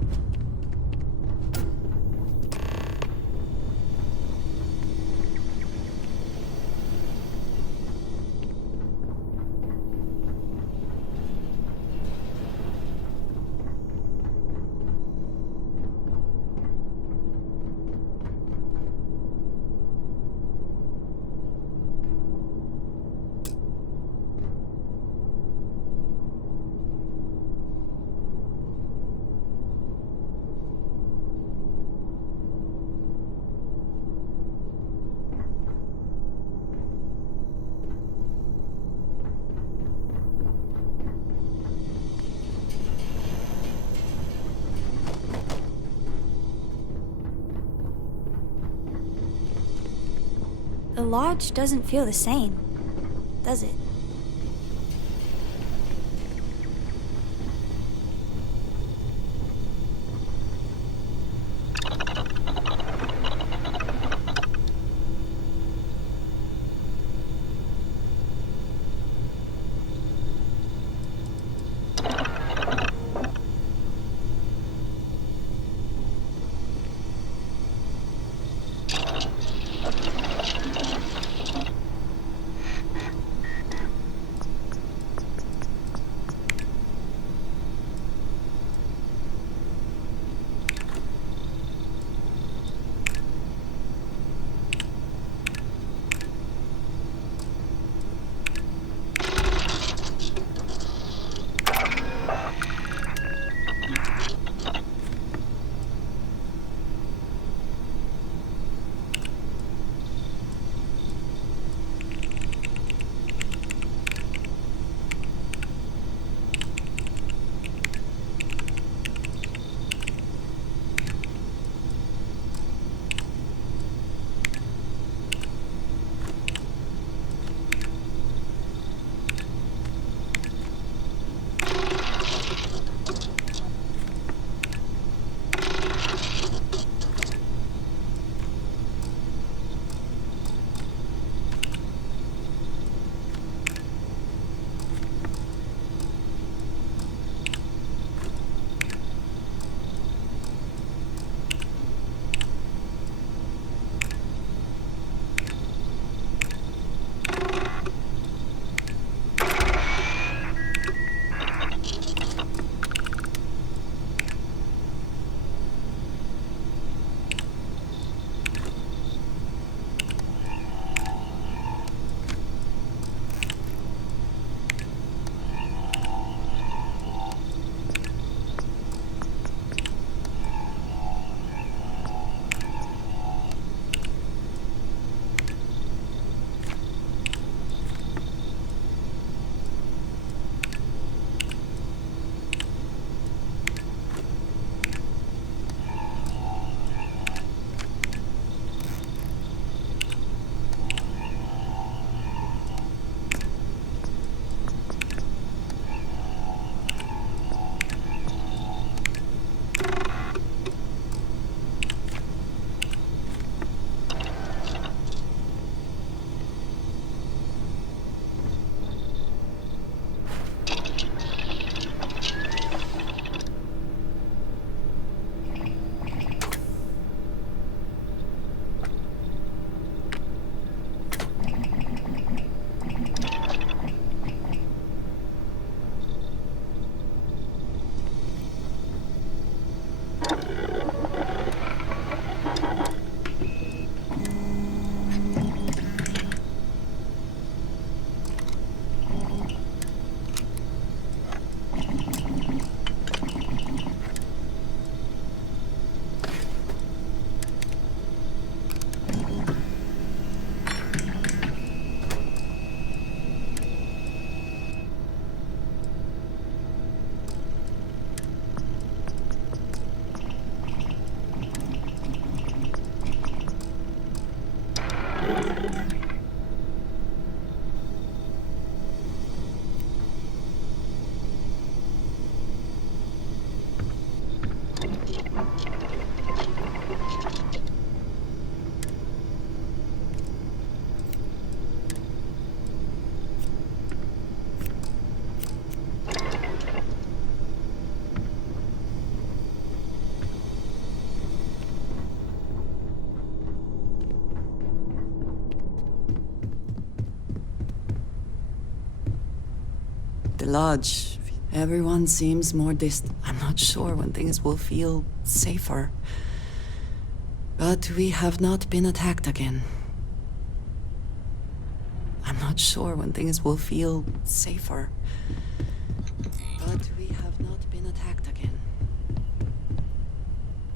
The lodge doesn't feel the same, does it? The lodge. Everyone seems more distant. I'm not sure when things will feel safer. But we have not been attacked again. I'm not sure when things will feel safer. But we have not been attacked again.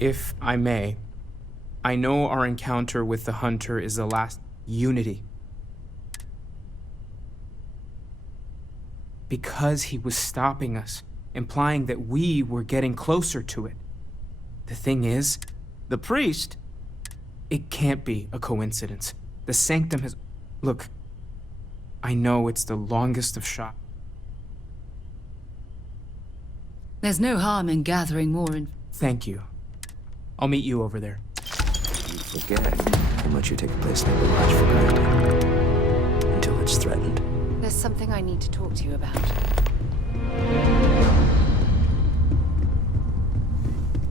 If I may, I know our encounter with the Hunter is the last unity. Because he was stopping us, implying that we were getting closer to it. The thing is, the priest, it can't be a coincidence. The Sanctum has... Look, I know it's the longest of shots. There's no harm in gathering more Thank you. I'll meet you over there. You forget how much you take a place like the Lodge for granted. Until it's threatened. There's something I need to talk to you about.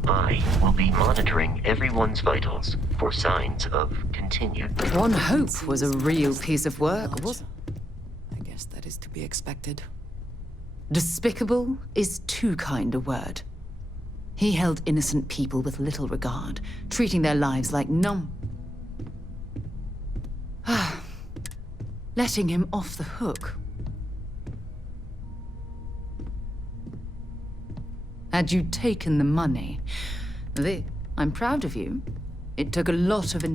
I will be monitoring everyone's vitals for signs of continued trauma. One Hope was a real piece of work, wasn't it? I guess that is to be expected. Despicable is too kind a word. He held innocent people with little regard, treating their lives like letting him off the hook. Had you taken the money, I'm proud of you. It took a lot of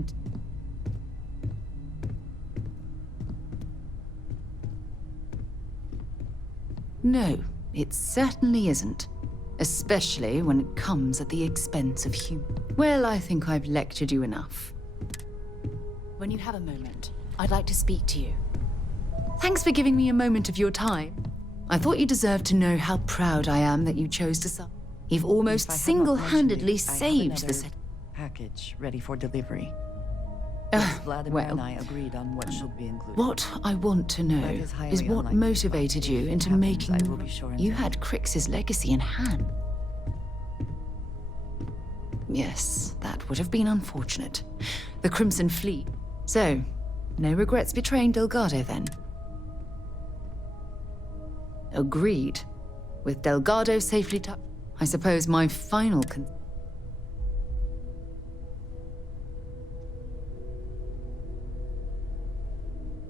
No, it certainly isn't. Especially when it comes at the expense of human. Well, I think I've lectured you enough. When you have a moment, I'd like to speak to you. Thanks for giving me a moment of your time. I thought you deserved to know how proud I am that you chose to suffer. You've almost single-handedly saved the set. Package ready for delivery. Vladimir well, and I agreed on what should be included. What I want to know is what motivated you into making... I will be sure and You had Crix's legacy in hand. Yes, that would have been unfortunate. The Crimson Fleet. So, no regrets betraying Delgado, then? Agreed. With Delgado safely tucked, I suppose my final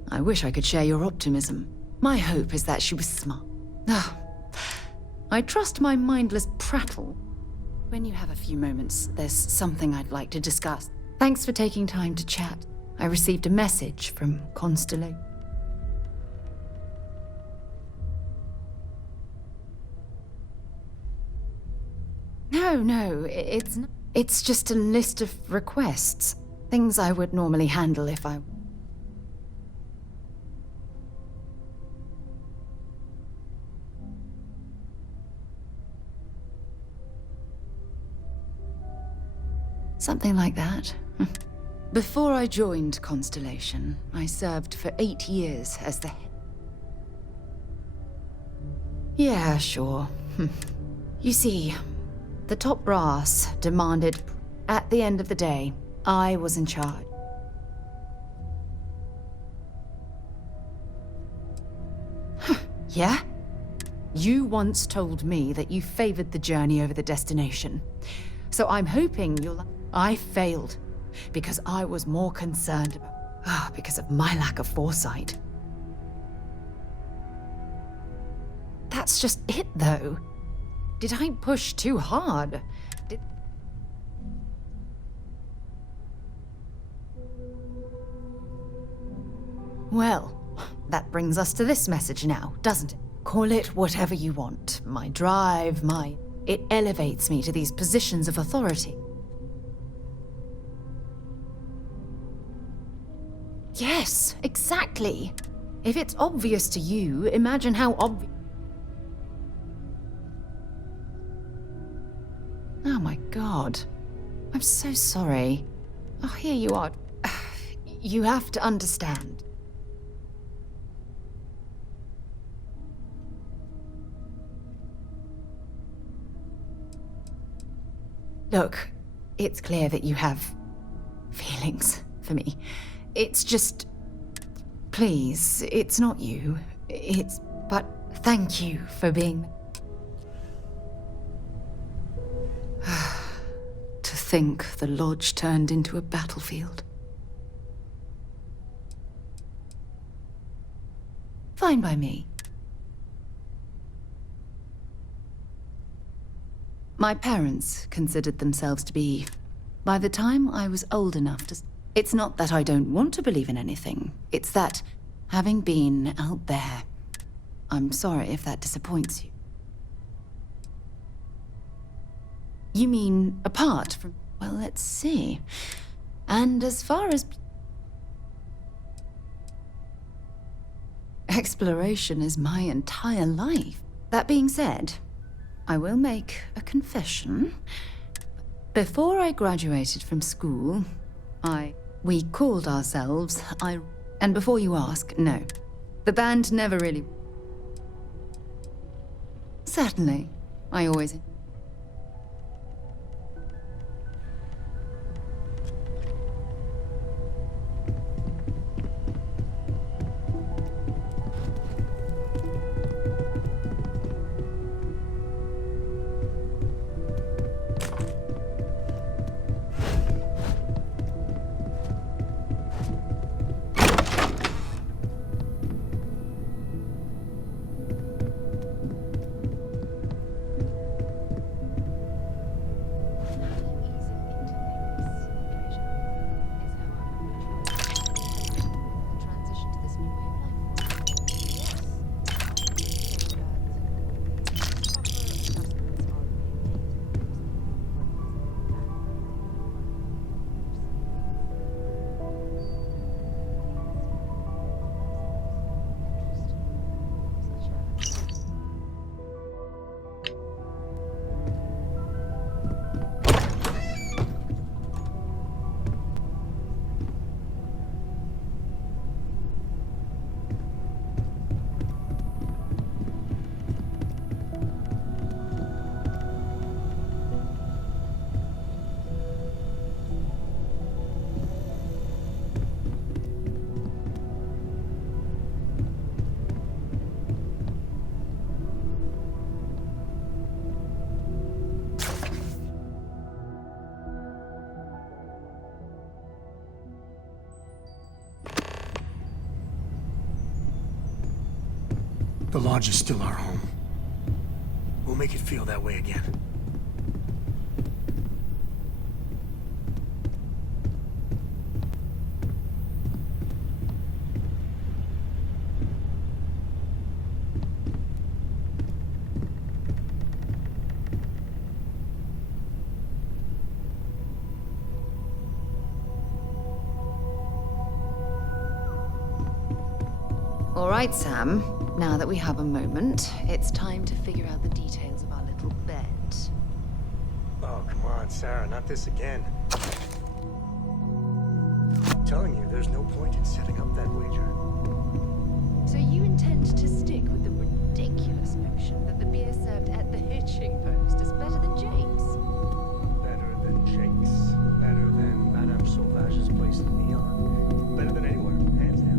I wish I could share your optimism. My hope is that she was smart. I trust my mindless prattle. When you have a few moments, there's something I'd like to discuss. Thanks for taking time to chat. I received a message from Constellation. No, it's just a list of requests. Things I would normally handle if I... Something like that. Before I joined Constellation, I served for 8 years as the head. Yeah, sure. You see, the top brass demanded, at the end of the day, I was in charge. Yeah? You once told me that you favored the journey over the destination. So I'm hoping you'll... I failed because I was more concerned about... because of my lack of foresight. That's just it, though. Did I push too hard? Well, that brings us to this message now, doesn't it? Call it whatever you want. My drive, It elevates me to these positions of authority. Yes, exactly. If it's obvious to you, imagine how obvious... Oh my God. I'm so sorry. Oh, here you are. You have to understand. Look, it's clear that you have feelings for me. It's just... Please, it's not you. It's... But thank you for being... To think the Lodge turned into a battlefield. Fine by me. My parents considered themselves to be... By the time I was old enough to... It's not that I don't want to believe in anything. It's that, having been out there, I'm sorry if that disappoints you. You mean apart from... Well, let's see. And as far as... Exploration is my entire life. That being said, I will make a confession. Before I graduated from school, we called ourselves And before you ask, no. The band never really... Certainly. I always... The Lodge is still our home. We'll make it feel that way again. All right, Sam. Now that we have a moment, it's time to figure out the details of our little bet. Oh, come on, Sarah, not this again. I'm telling you, there's no point in setting up that wager. So you intend to stick with the ridiculous notion that the beer served at the hitching post is better than Jake's? Better than Jake's. Better than Madame Sauvage's place in Neon. Better than anywhere, hands down.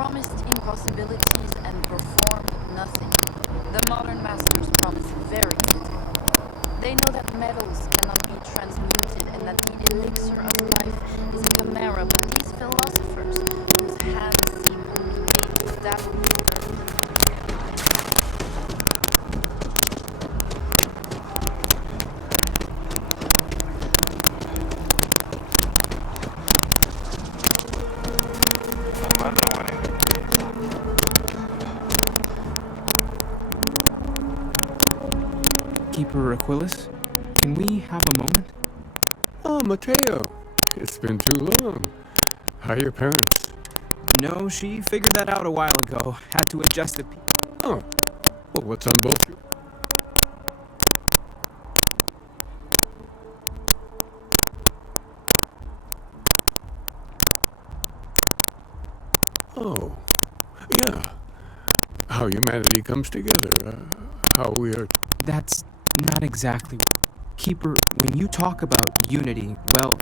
promised impossibilities and performed nothing. The modern masters promise very little. They know that metals cannot be transmuted and that the elixir of life is a chimera, but these philosophers, whose hands seem only made of that Keeper Aquilus, can we have a moment? Oh, Mateo. It's been too long. How are your parents? No, she figured that out a while ago. Had to adjust the... Oh. Well, what's on both you? Oh. Yeah. How humanity comes together. How we are... That's not exactly... Keeper, when you talk about unity, well,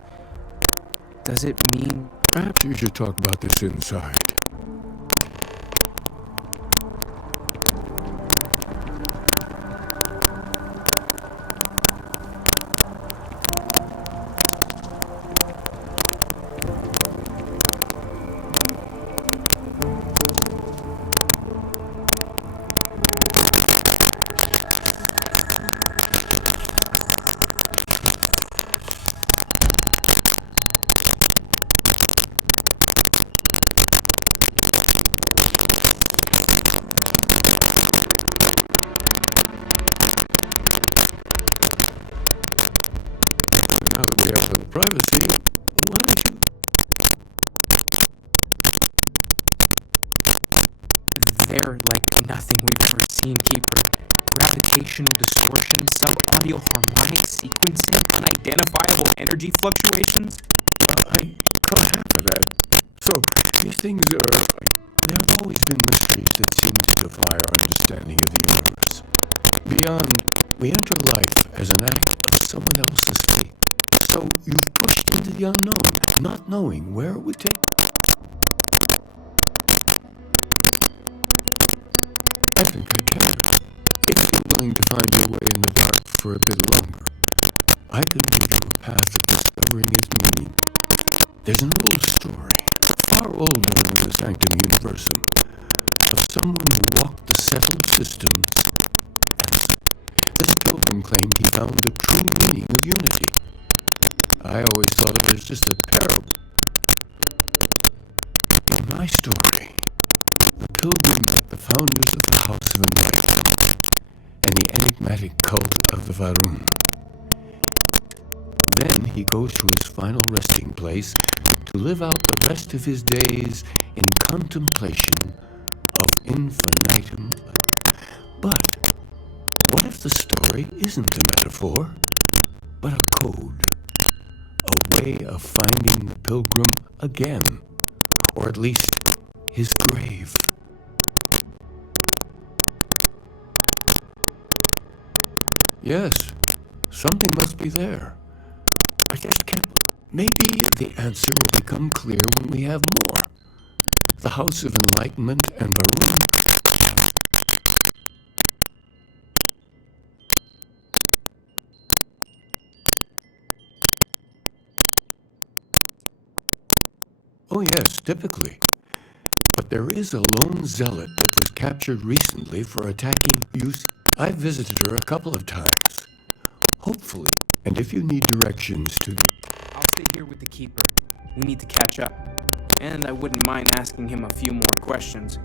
does it mean... Perhaps you should talk about this inside. Now that we have a little privacy, why don't you... They're like nothing we've ever seen, Keeper. Gravitational distortion, sub-audio harmonic sequencing, unidentifiable energy fluctuations. I caught half of that. So, these things are... There have always been mysteries that seem to defy our understanding of the universe. Beyond, we enter life as an act of someone else's fate. So you've pushed into the unknown, not knowing where it would take. I think I can. If you're willing to find your way in the dark for a bit longer, I could give you a path of discovering its meaning. There's an old story, far older than the Sanctum Universum, of someone who walked the settled systems. This pilgrim claimed he found the true meaning of unity. I always thought of it as just a parable. In my story, the pilgrim met the founders of the House of Enlightenment and the enigmatic cult of the Varun. Then he goes to his final resting place to live out the rest of his days in contemplation of infinitum. But what if the story isn't a metaphor, but a code? A way of finding the pilgrim again, or at least his grave. Yes, something must be there. I just can't... Maybe the answer will become clear when we have more. The House of Enlightenment and Varun. Oh yes, typically. But there is a lone zealot that was captured recently for attacking use. I've visited her a couple of times. Hopefully. And if you need directions to... I'll stay here with the Keeper. We need to catch up. And I wouldn't mind asking him a few more questions.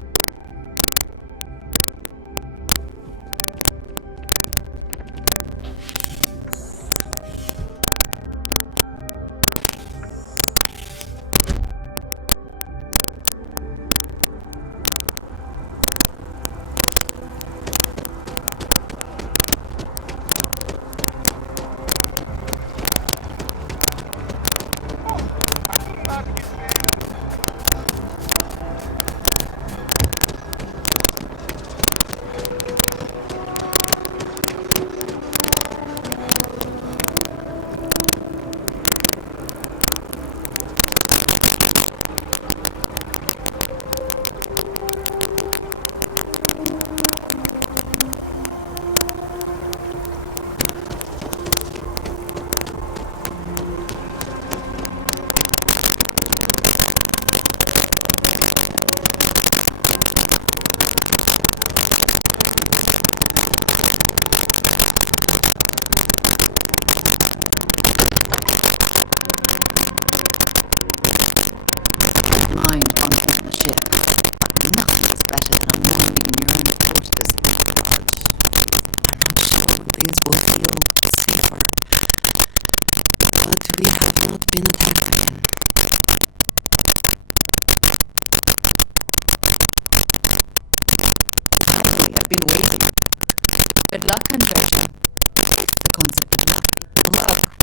Good luck, conversion. The concept of luck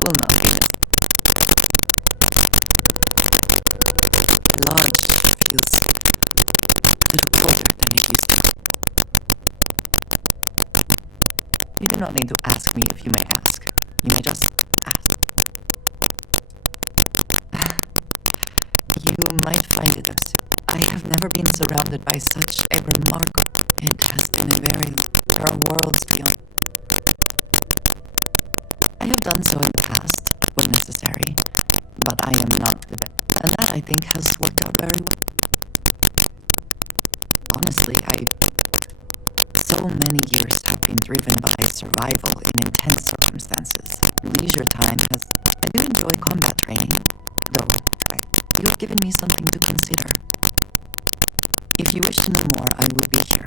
will not be missed. The lodge feels a little colder than it used to. You do not need to ask me if you may ask. You may just ask. You might find it absurd. I have never been surrounded by such a remarkable... It has been a very... There are worlds beyond. I have done so in the past, when necessary, but I am not the best. And that, I think, has worked out very well. Honestly, so many years have been driven by survival in intense circumstances. Leisure time has... I do enjoy combat training, though you have given me something to consider. If you wish to know more, I will be here.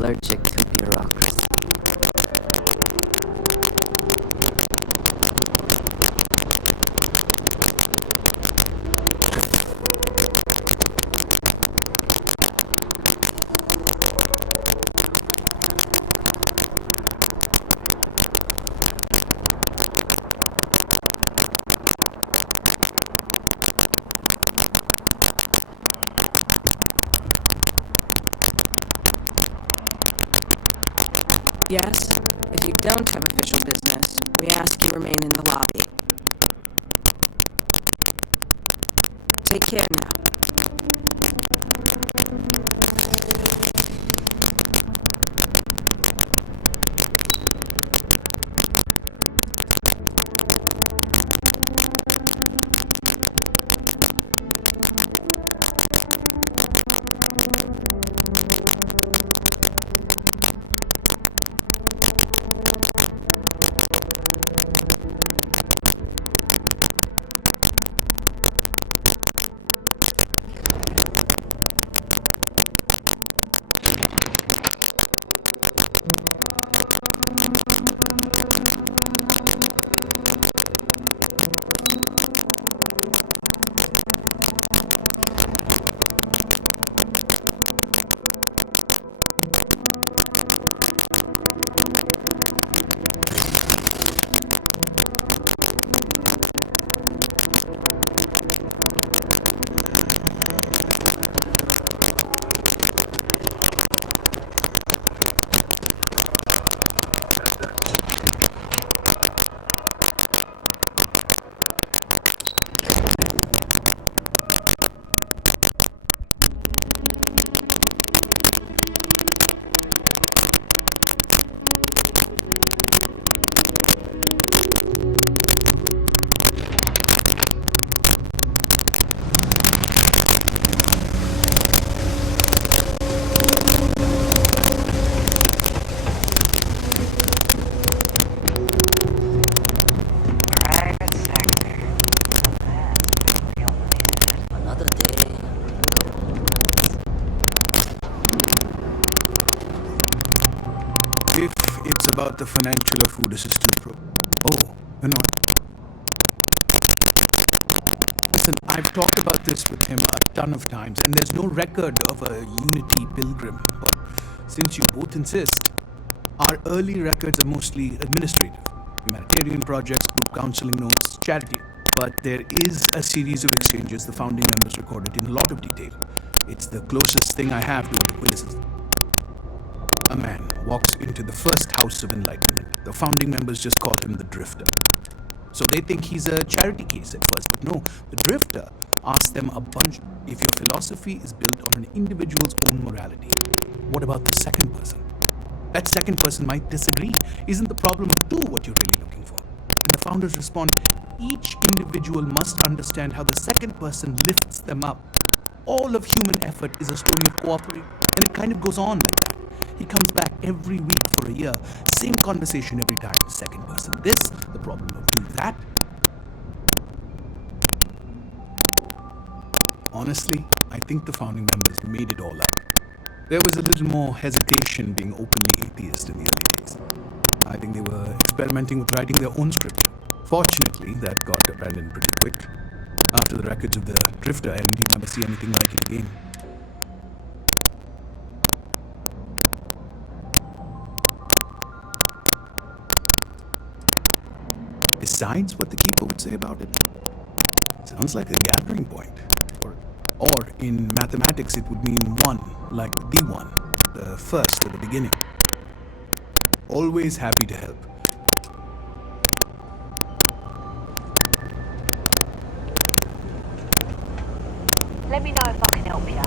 Allergic to bureaucracy. Yes, if you don't have official business, we ask you remain in the lobby. Take care now. About the financial or food assistance program. Oh, you know. Listen, I've talked about this with him a ton of times, and there's no record of a Unity pilgrim. But since you both insist, our early records are mostly administrative. Humanitarian projects, group counseling notes, charity. but there is a series of exchanges the founding members recorded in a lot of detail. It's the closest thing I have to an witnesses. A man walks into the first house of enlightenment. The founding members just call him the Drifter. So they think he's a charity case at first, but no, the Drifter asks them a bunch. If your philosophy is built on an individual's own morality, what about the second person? That second person might disagree. Isn't the problem two what you're really looking for? And the founders respond, each individual must understand how the second person lifts them up. All of human effort is a story of cooperation, and it kind of goes on like that. He comes back every week for a year, same conversation every time. Second person this, the problem of two that. Honestly, I think the founding members made it all up. There was a little more hesitation being openly atheist in the early days. I think they were experimenting with writing their own scripture. Fortunately, that got abandoned pretty quick. After the records of the Drifter, I didn't ever see anything like it again. Besides what the Keeper would say about it, sounds like a gathering point. Or in mathematics, it would mean one, like the one, the first at the beginning. Always happy to help. Let me know if I can help you.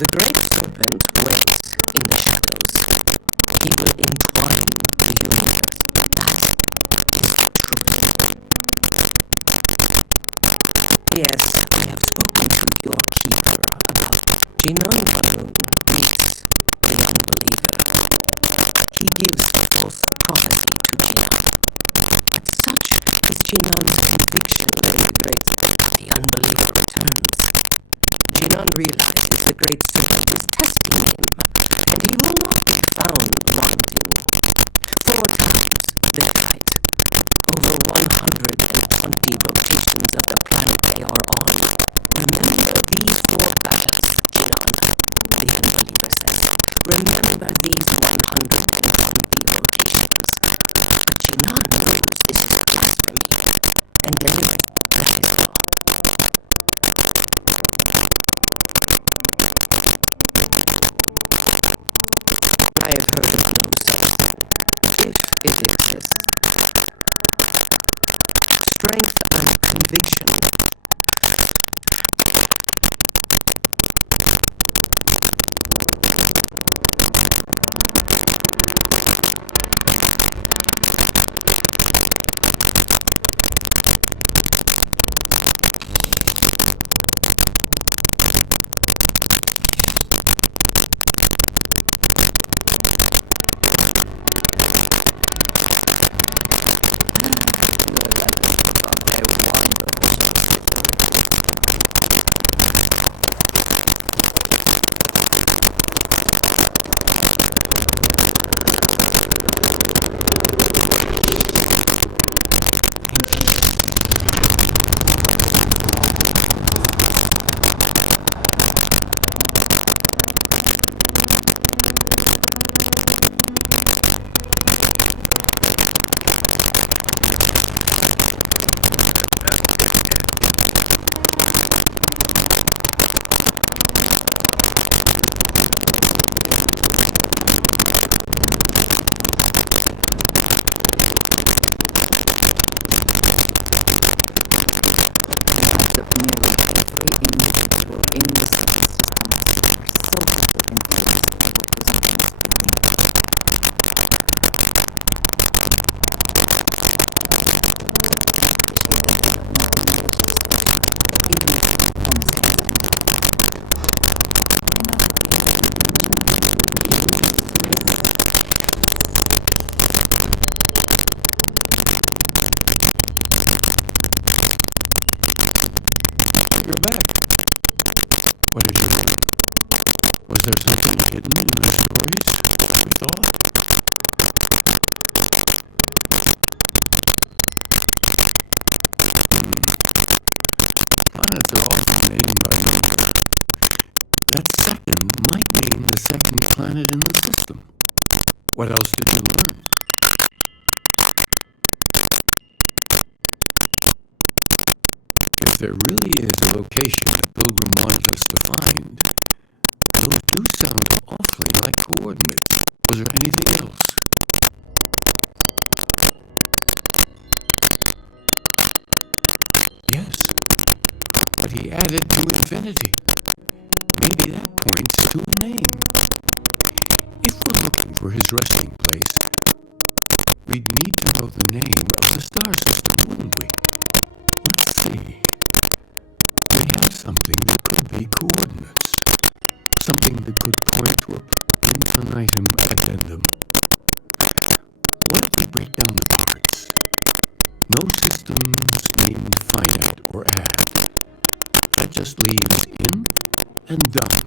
The great serpent waits in the shadows. He will entwine the universe. That is the truth. Yes, I have spoken to your keeper about Jinan Balloon is an unbeliever. He gives false prophecy to Jinan. But such is Jinan's conviction when the great unbeliever returns. Jinan realizes the great serpent is testing him, and he will not be found wanting. 4 times this night, over 120 rotations of the planet they are on. Remember these 4 battles, Jinan, the unbeliever says. Remember these 120 rotations. But Jinan knows this is blasphemy, and deliberate practice law. I have heard of gnosis, if it exists. Strength and conviction. is there something hidden in the stories? We thought. Planets are often named by nature. That second might mean the second planet in the system. What else did you learn? If there really is a location that Pilgrim wanted us to find, those do sound awfully like coordinates. Was there anything else? Yes, but he added to infinity. Maybe that points to a name. If we're looking for his resting place, we'd need to know the name of the star system, wouldn't we? Let's see. They have something that could be coordinates. Something that could point to an infinitum addendum. What if we break down the parts? No systems named finite or add. That just leaves in and done.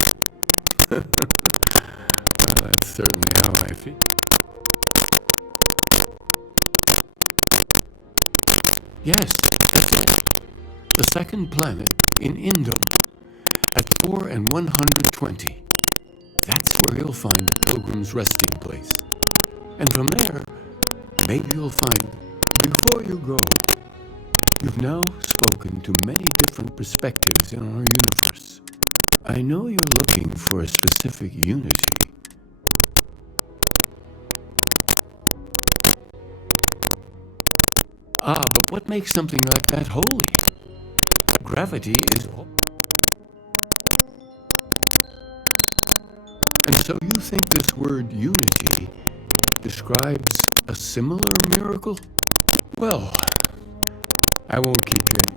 Well, that's certainly how I feel. Yes, that's it. The second planet in Indum at 4 and 120. That's where you'll find the Pilgrim's resting place. And from there, maybe you'll find, before you go, you've now spoken to many different perspectives in our universe. I know you're looking for a specific unity. But what makes something like that holy? Gravity is all. And so you think this word unity describes a similar miracle? Well, I won't keep you.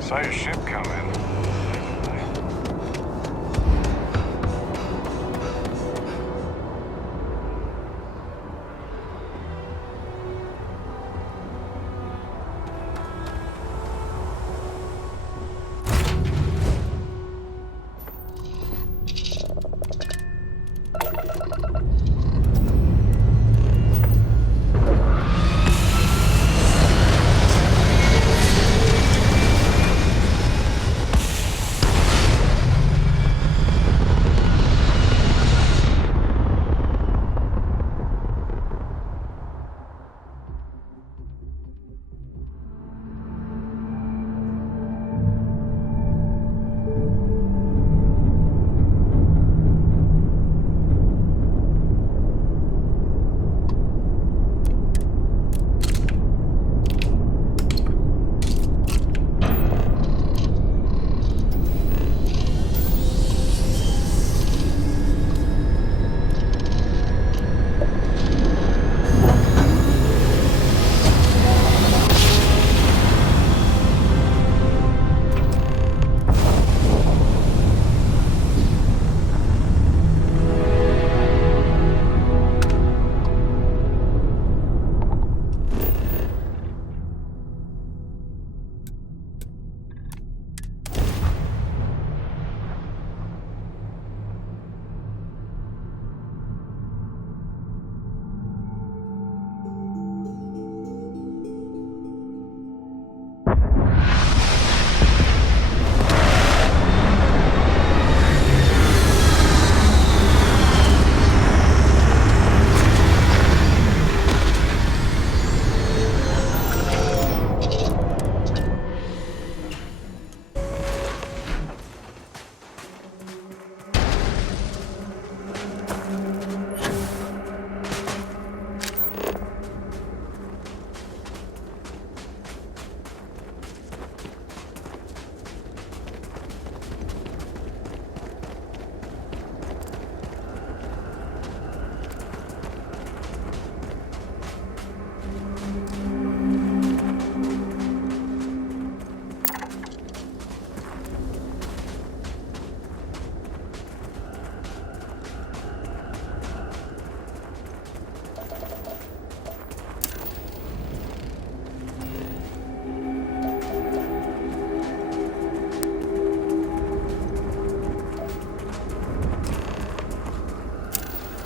Saw your ship come in.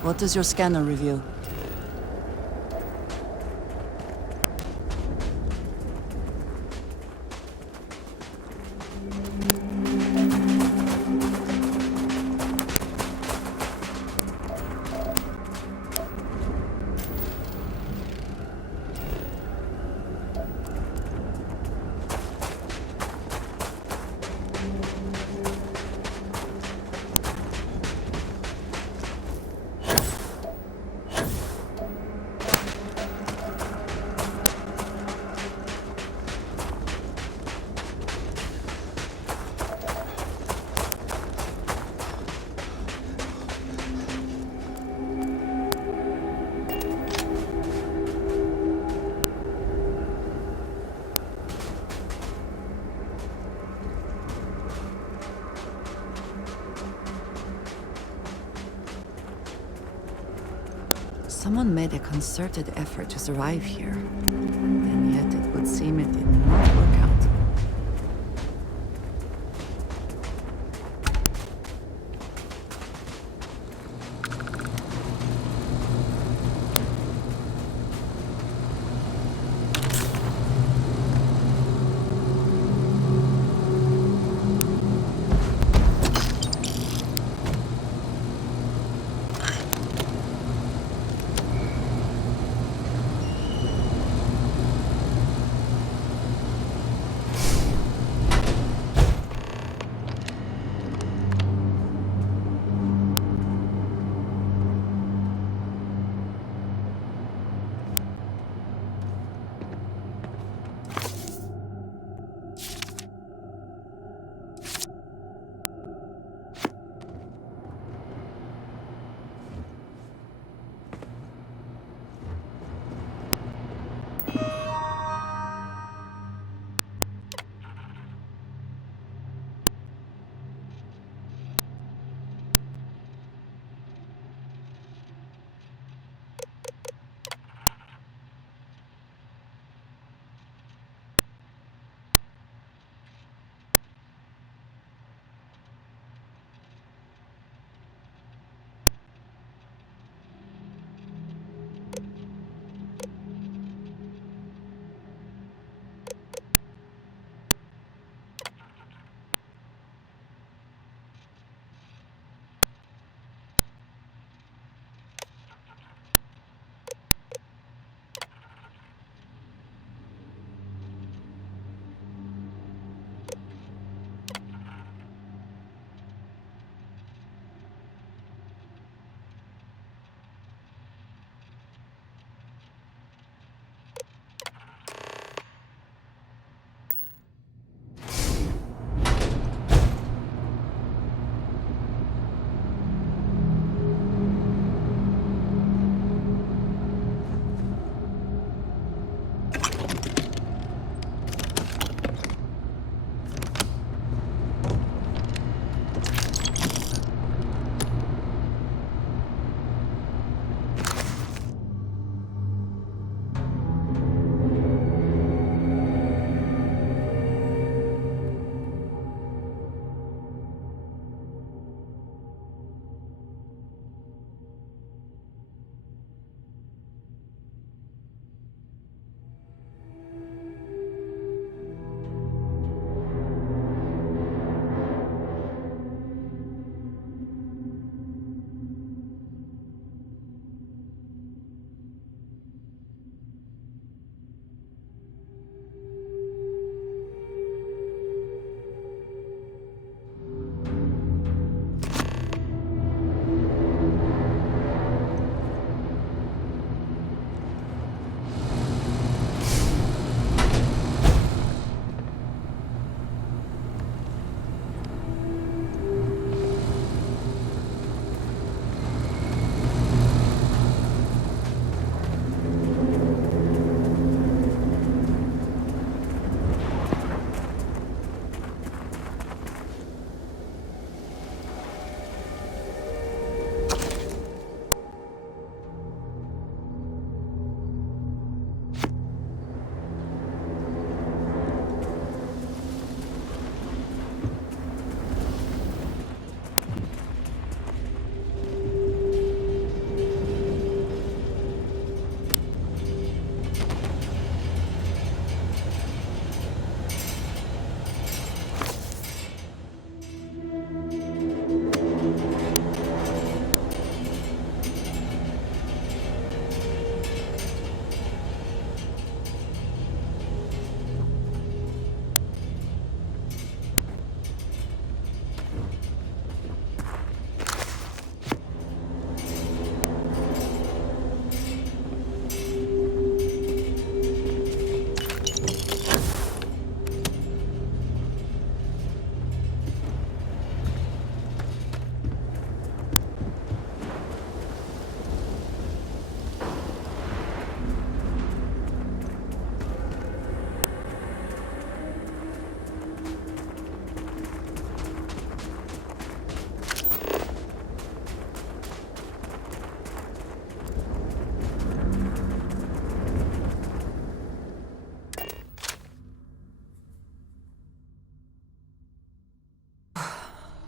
What does your scanner reveal? Someone made a concerted effort to survive here, and yet it would seem it did not work out.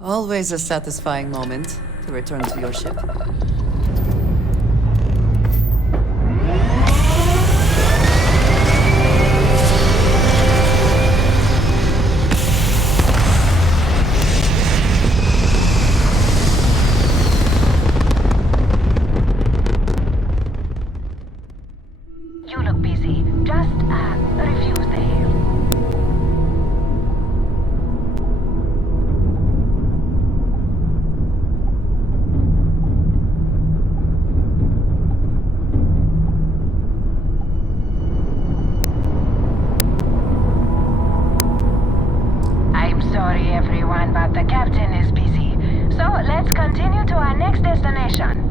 Always a satisfying moment to return to your ship. You look busy. Just, refuse the hail. I'm sorry, everyone, but the captain is busy. So let's continue to our next destination.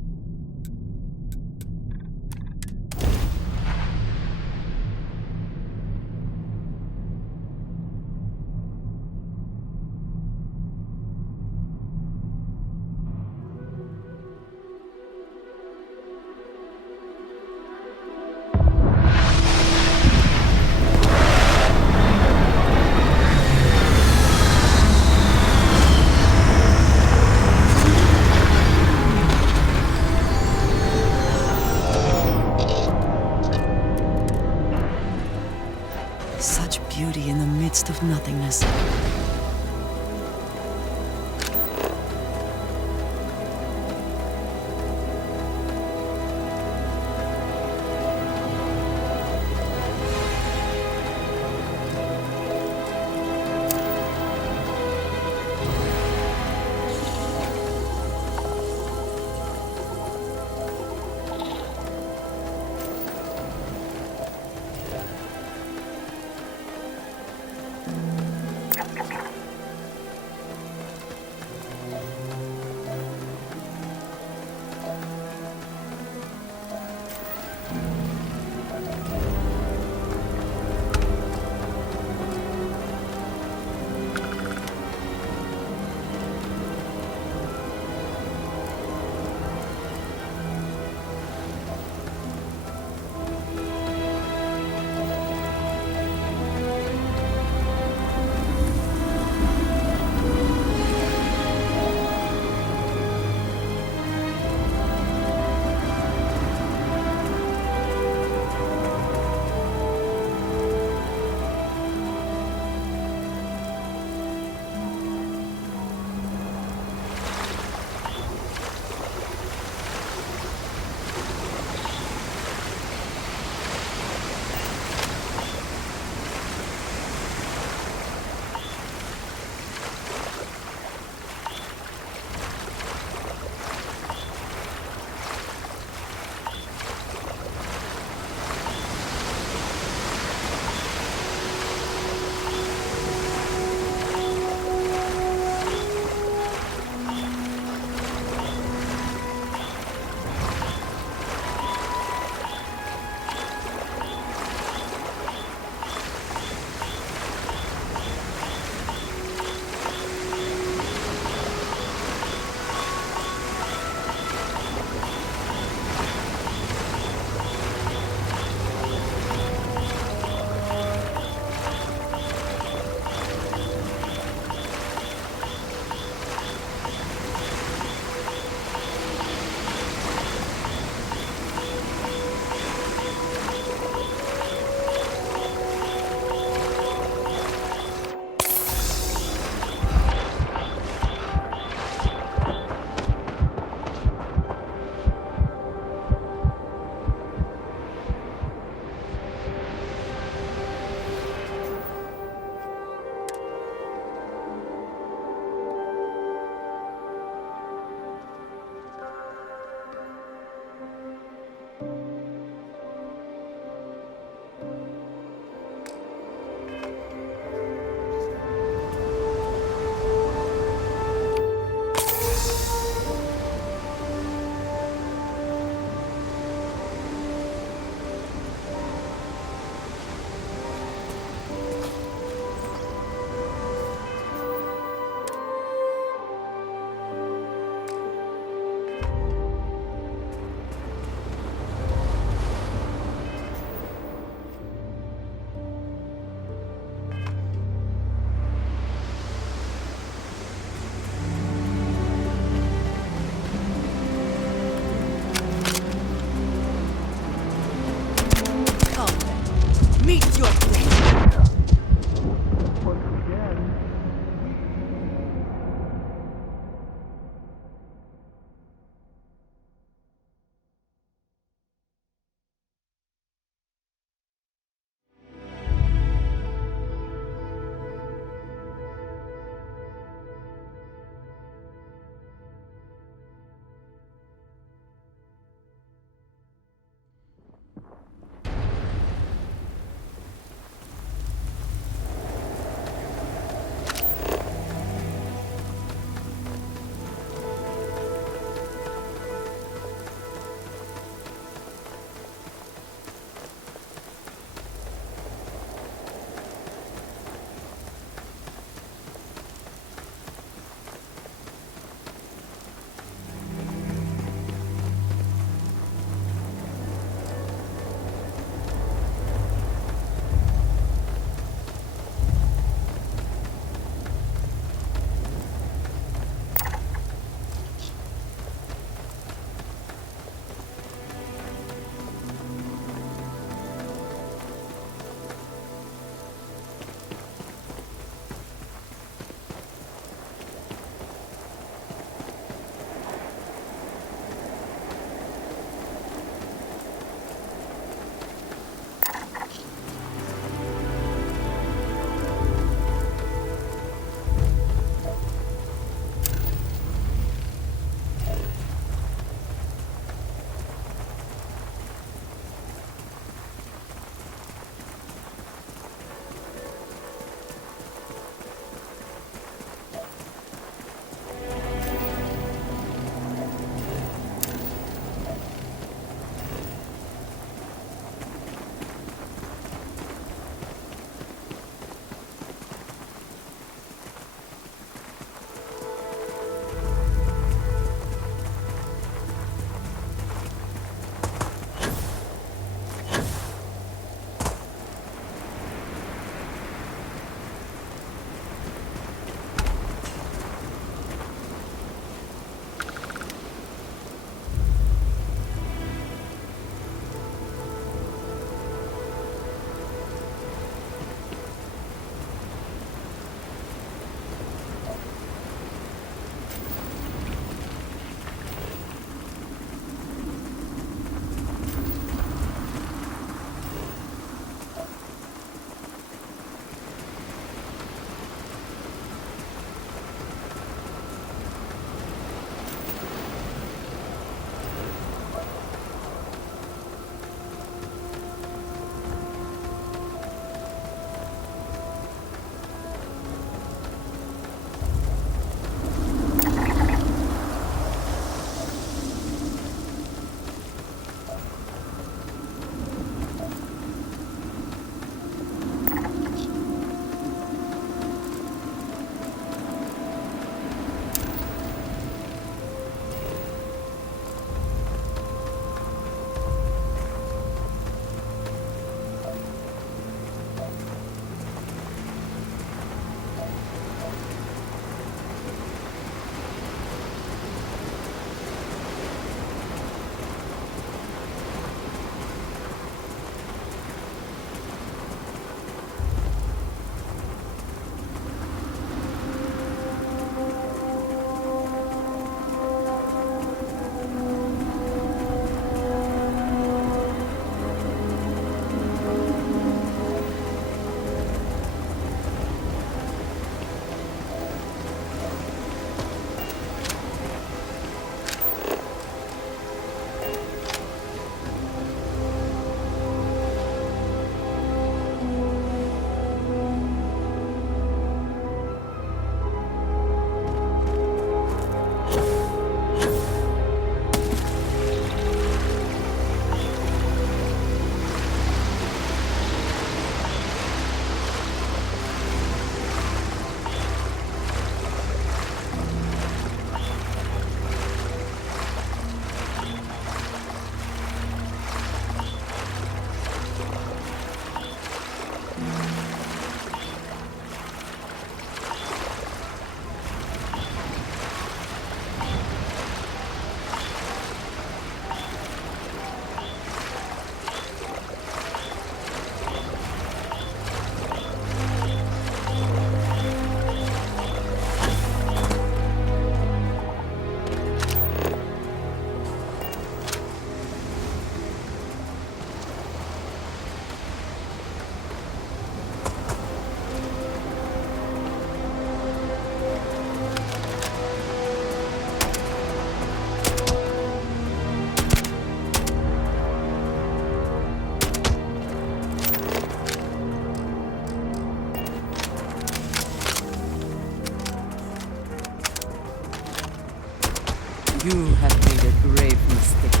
You have made a grave mistake.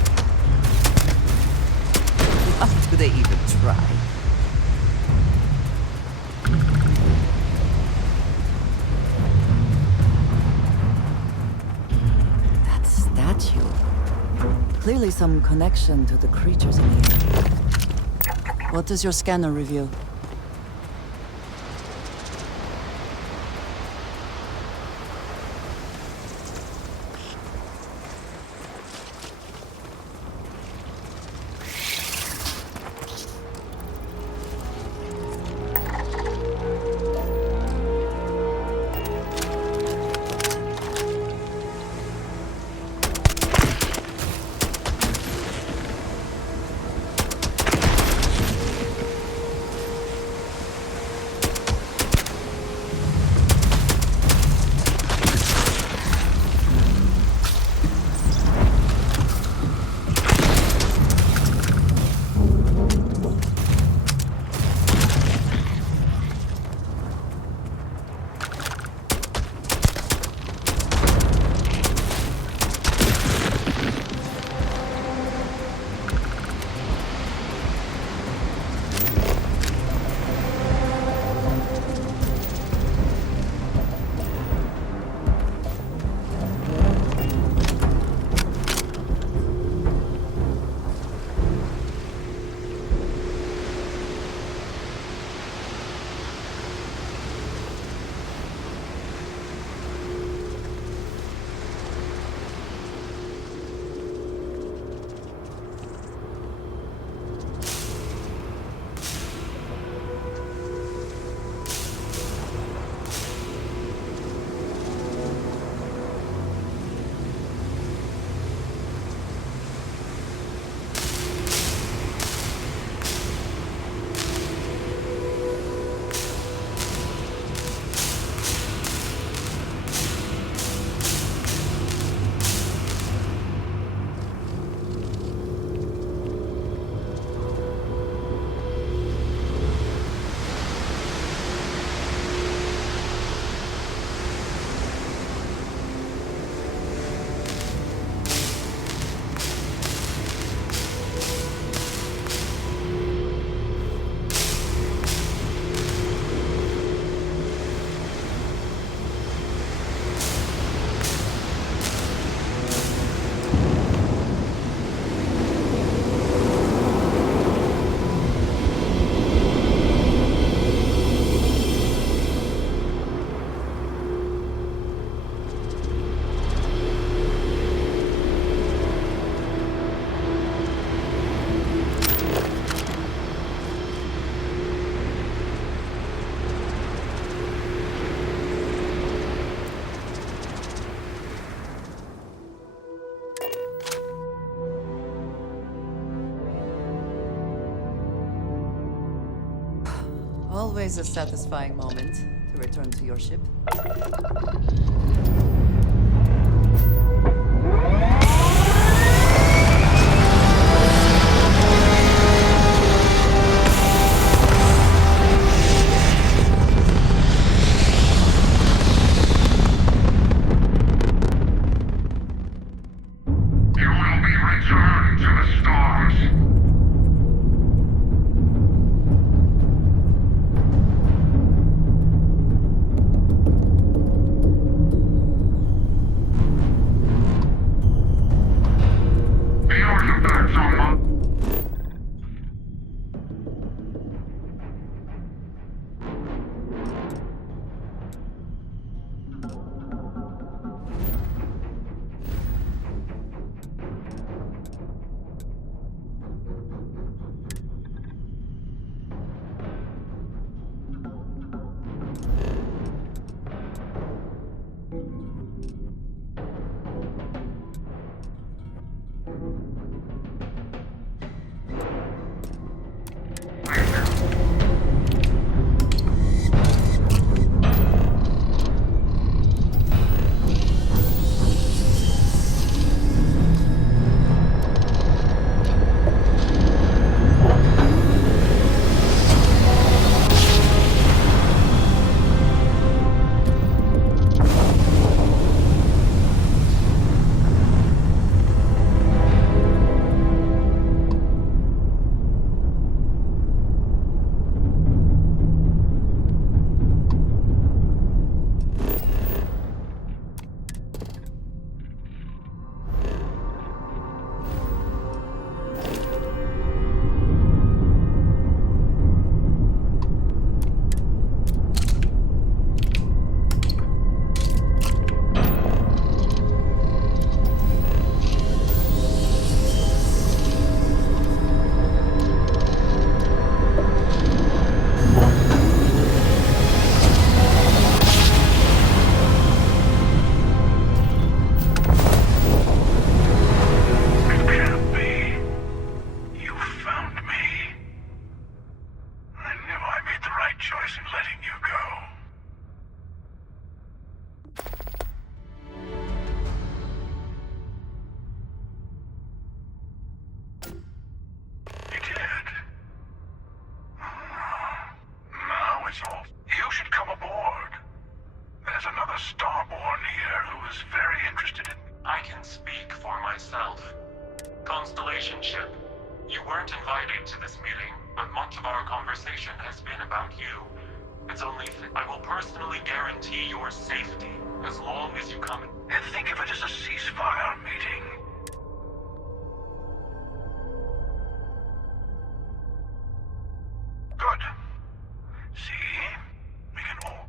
What do they even try? That statue. Clearly some connection to the creatures in the area. What does your scanner reveal? Always a satisfying moment to return to your ship. I can speak for myself. Constellation ship, you weren't invited to this meeting, but much of our conversation has been about you. It's only I will personally guarantee your safety as long as you come in. And think of it as a ceasefire meeting. Good. See? We can all...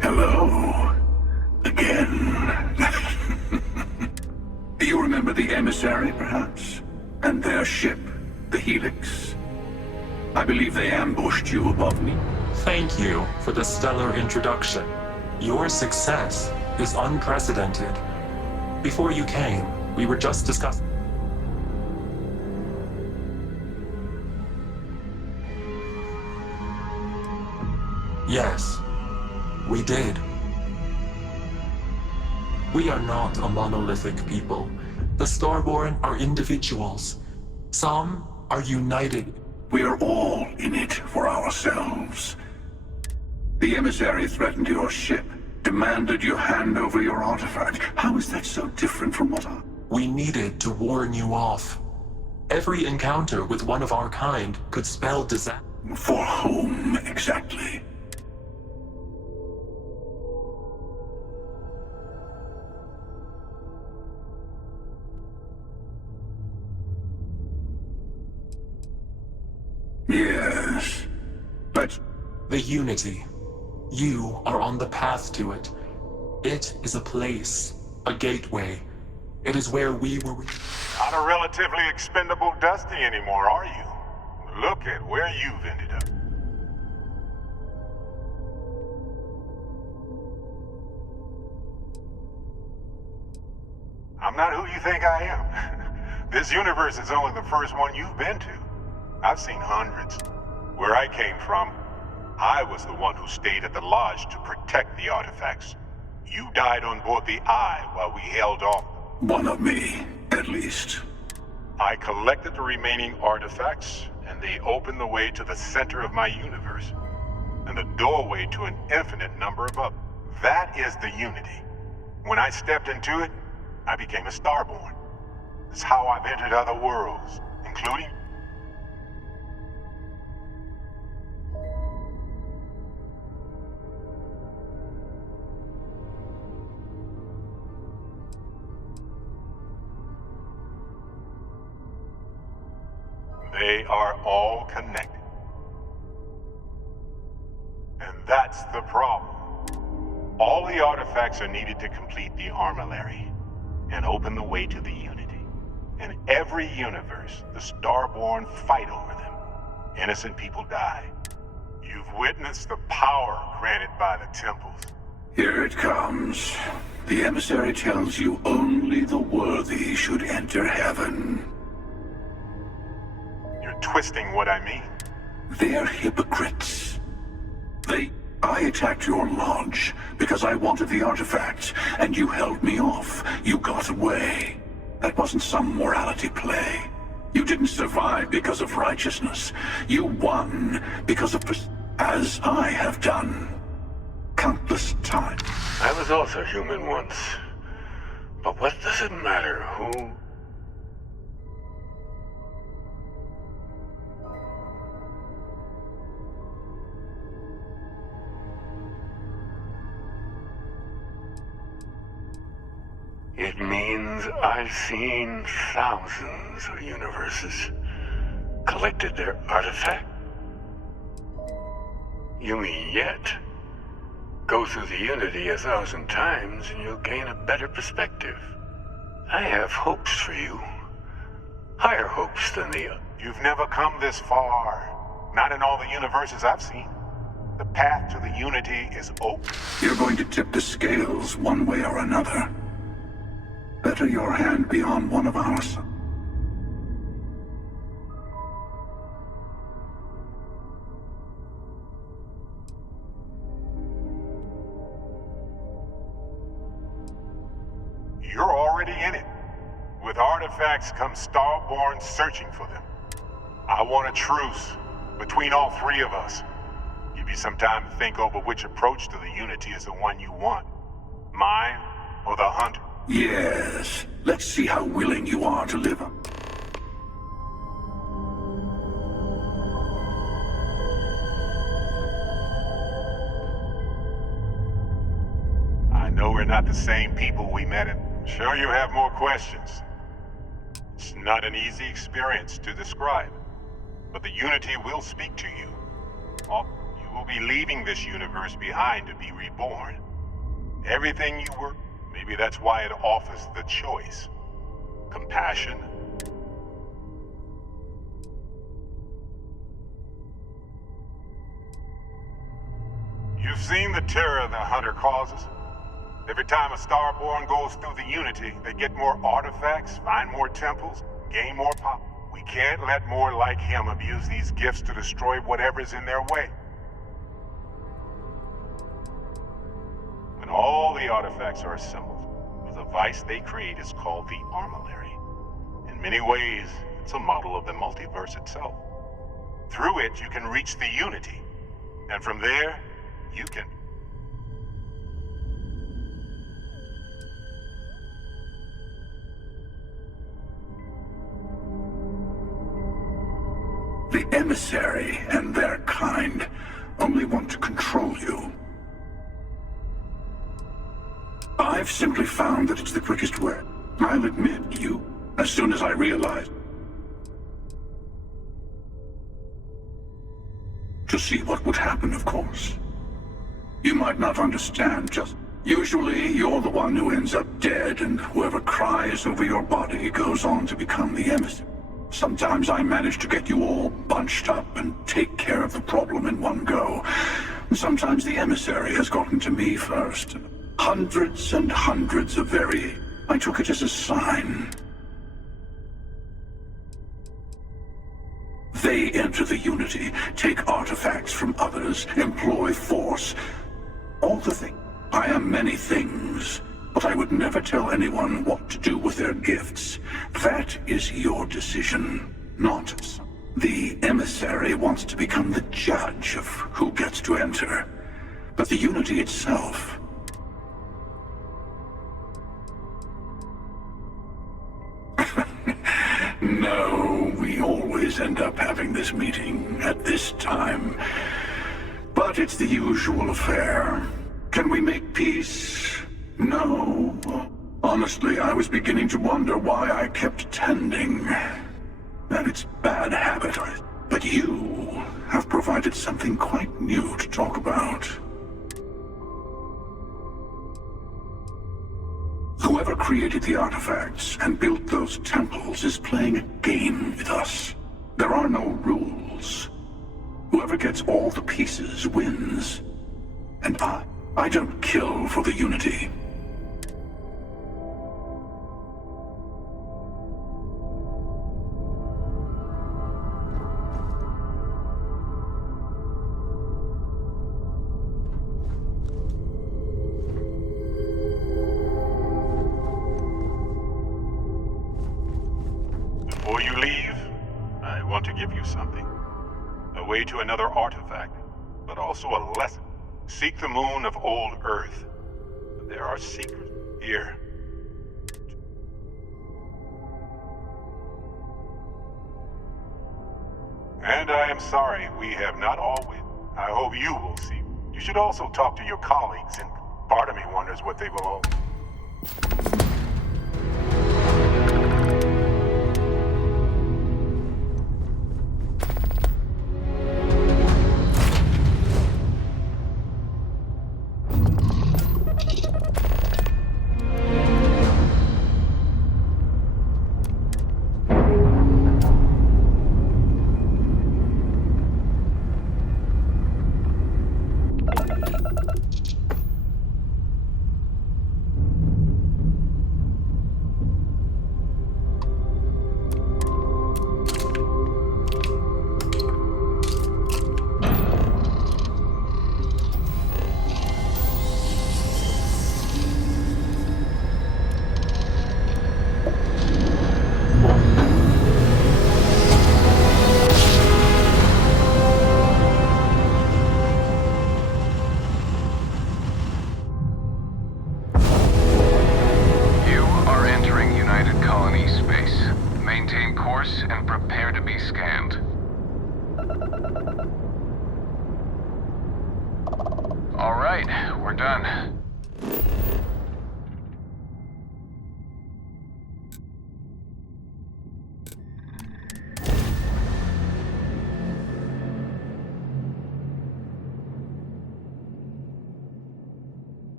Hello. Again. You remember the emissary, perhaps? And their ship, the Helix? I believe they ambushed you above me. Thank you for the stellar introduction. Your success is unprecedented. Before you came, we were just discussing... Yes, we did. We are not a monolithic people. The Starborn are individuals. Some are united. We are all in it for ourselves. The emissary threatened your ship, demanded you hand over your artifact. How is that so different from what I... We needed to warn you off. Every encounter with one of our kind could spell disaster. For whom, exactly? Yes, but... The Unity. You are on the path to it. It is a place, a gateway. It is where we were... Not a relatively expendable Dusty anymore, are you? Look at where you've ended up. I'm not who you think I am. This universe is only the first one you've been to. I've seen hundreds. Where I came from, I was the one who stayed at the lodge to protect the artifacts. You died on board the Eye while we held off. One of me, at least. I collected the remaining artifacts, and they opened the way to the center of my universe, and the doorway to an infinite number of others. That is the Unity. When I stepped into it, I became a Starborn. It's how I've entered other worlds, including... They are all connected. And that's the problem. All the artifacts are needed to complete the Armillary and open the way to the Unity. In every universe, the Starborn fight over them. Innocent people die. You've witnessed the power granted by the temples. Here it comes. The emissary tells you only the worthy should enter heaven. You're twisting what I mean. They're hypocrites. I attacked your lodge because I wanted the artifact, and you held me off. You got away. That wasn't some morality play. You didn't survive because of righteousness. You won because of... as I have done. Countless times. I was also human once. But what does it matter who... It means I've seen thousands of universes, collected their artifact. You mean yet? Go through the Unity 1,000 times and you'll gain a better perspective. I have hopes for you. Higher hopes than the... You've never come this far. Not in all the universes I've seen. The path to the Unity is open. You're going to tip the scales one way or another. Better your hand be on one of ours. You're already in it. With artifacts comes Starborn searching for them. I want a truce between all three of us. Give you some time to think over which approach to the Unity is the one you want. Mine or the Hunter? Yes. Let's see how willing you are to live up. I know we're not the same people we met in. Sure you have more questions. It's not an easy experience to describe, but the Unity will speak to you. You will be leaving this universe behind to be reborn. Everything you were, maybe that's why it offers the choice. Compassion. You've seen the terror the Hunter causes. Every time a Starborn goes through the Unity, they get more artifacts, find more temples, gain more power. We can't let more like him abuse these gifts to destroy whatever's in their way. When all the artifacts are assembled, the device they create is called the Armillary. In many ways, it's a model of the multiverse itself. Through it, you can reach the Unity, and from there, you can... The Emissary and their kind only want to control you. I've simply found that it's the quickest way. I'll admit, as soon as I realized. To see what would happen, of course. You might not understand, just... Usually, you're the one who ends up dead, and whoever cries over your body goes on to become the Emissary. Sometimes I manage to get you all bunched up and take care of the problem in one go. Sometimes the Emissary has gotten to me first. Hundreds and hundreds of I took it as a sign. They enter the Unity, take artifacts from others, employ force. All the things. I am many things, but I would never tell anyone what to do with their gifts. That is your decision, not some. The Emissary wants to become the judge of who gets to enter, but the Unity itself... No, we always end up having this meeting at this time. But it's the usual affair. Can we make peace? No. Honestly, I was beginning to wonder why I kept attending. That it's bad habit. But you have provided something quite new to talk about. Whoever created the artifacts and built those temples is playing a game with us. There are no rules. Whoever gets all the pieces wins. And I don't kill for the Unity. Before you leave, I want to give you something. A way to another artifact, but also a lesson. Seek the moon of old Earth. There are secrets here. And I am sorry we have not always. I hope you will see. You should also talk to your colleagues, and part of me wonders what they will all...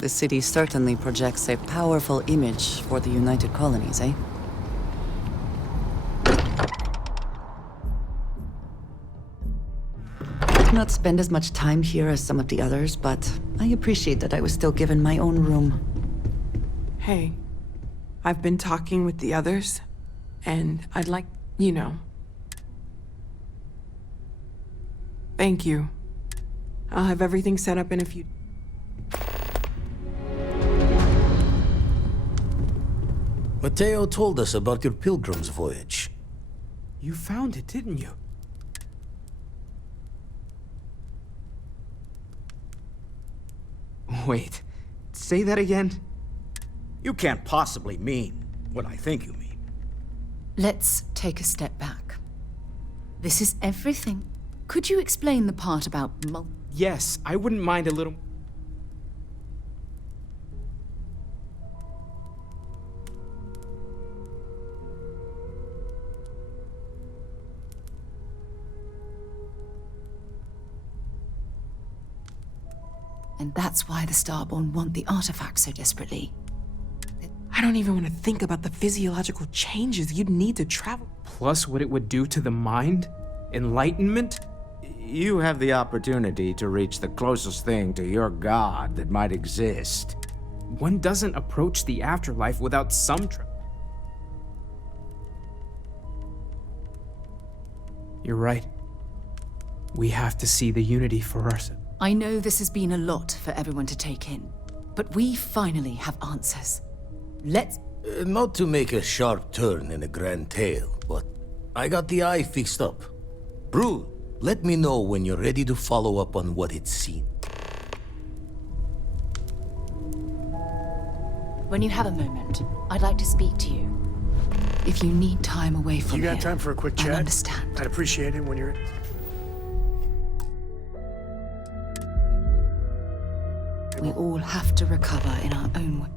The city certainly projects a powerful image for the United Colonies, eh? I'd not spend as much time here as some of the others, but I appreciate that I was still given my own room. Hey, I've been talking with the others, and I'd like, you know. Thank you. I'll have everything set up in a few... Mateo told us about your pilgrim's voyage. You found it, didn't you? Wait, say that again? You can't possibly mean what I think you mean. Let's take a step back. This is everything. Could you explain the part about Yes, I wouldn't mind a little... And that's why the Starborn want the artifact so desperately. I don't even want to think about the physiological changes you'd need to travel. Plus what it would do to the mind? Enlightenment? You have the opportunity to reach the closest thing to your god that might exist. One doesn't approach the afterlife without some You're right. We have to see the unity for ourselves. I know this has been a lot for everyone to take in, but we finally have answers. Let's... Not to make a sharp turn in a grand tale, but I got the eye fixed up. Brood, let me know when you're ready to follow up on what it's seen. When you have a moment, I'd like to speak to you. If you need time away from You got here, time for a quick chat? I understand. I'd appreciate it when you're... We all have to recover in our own way.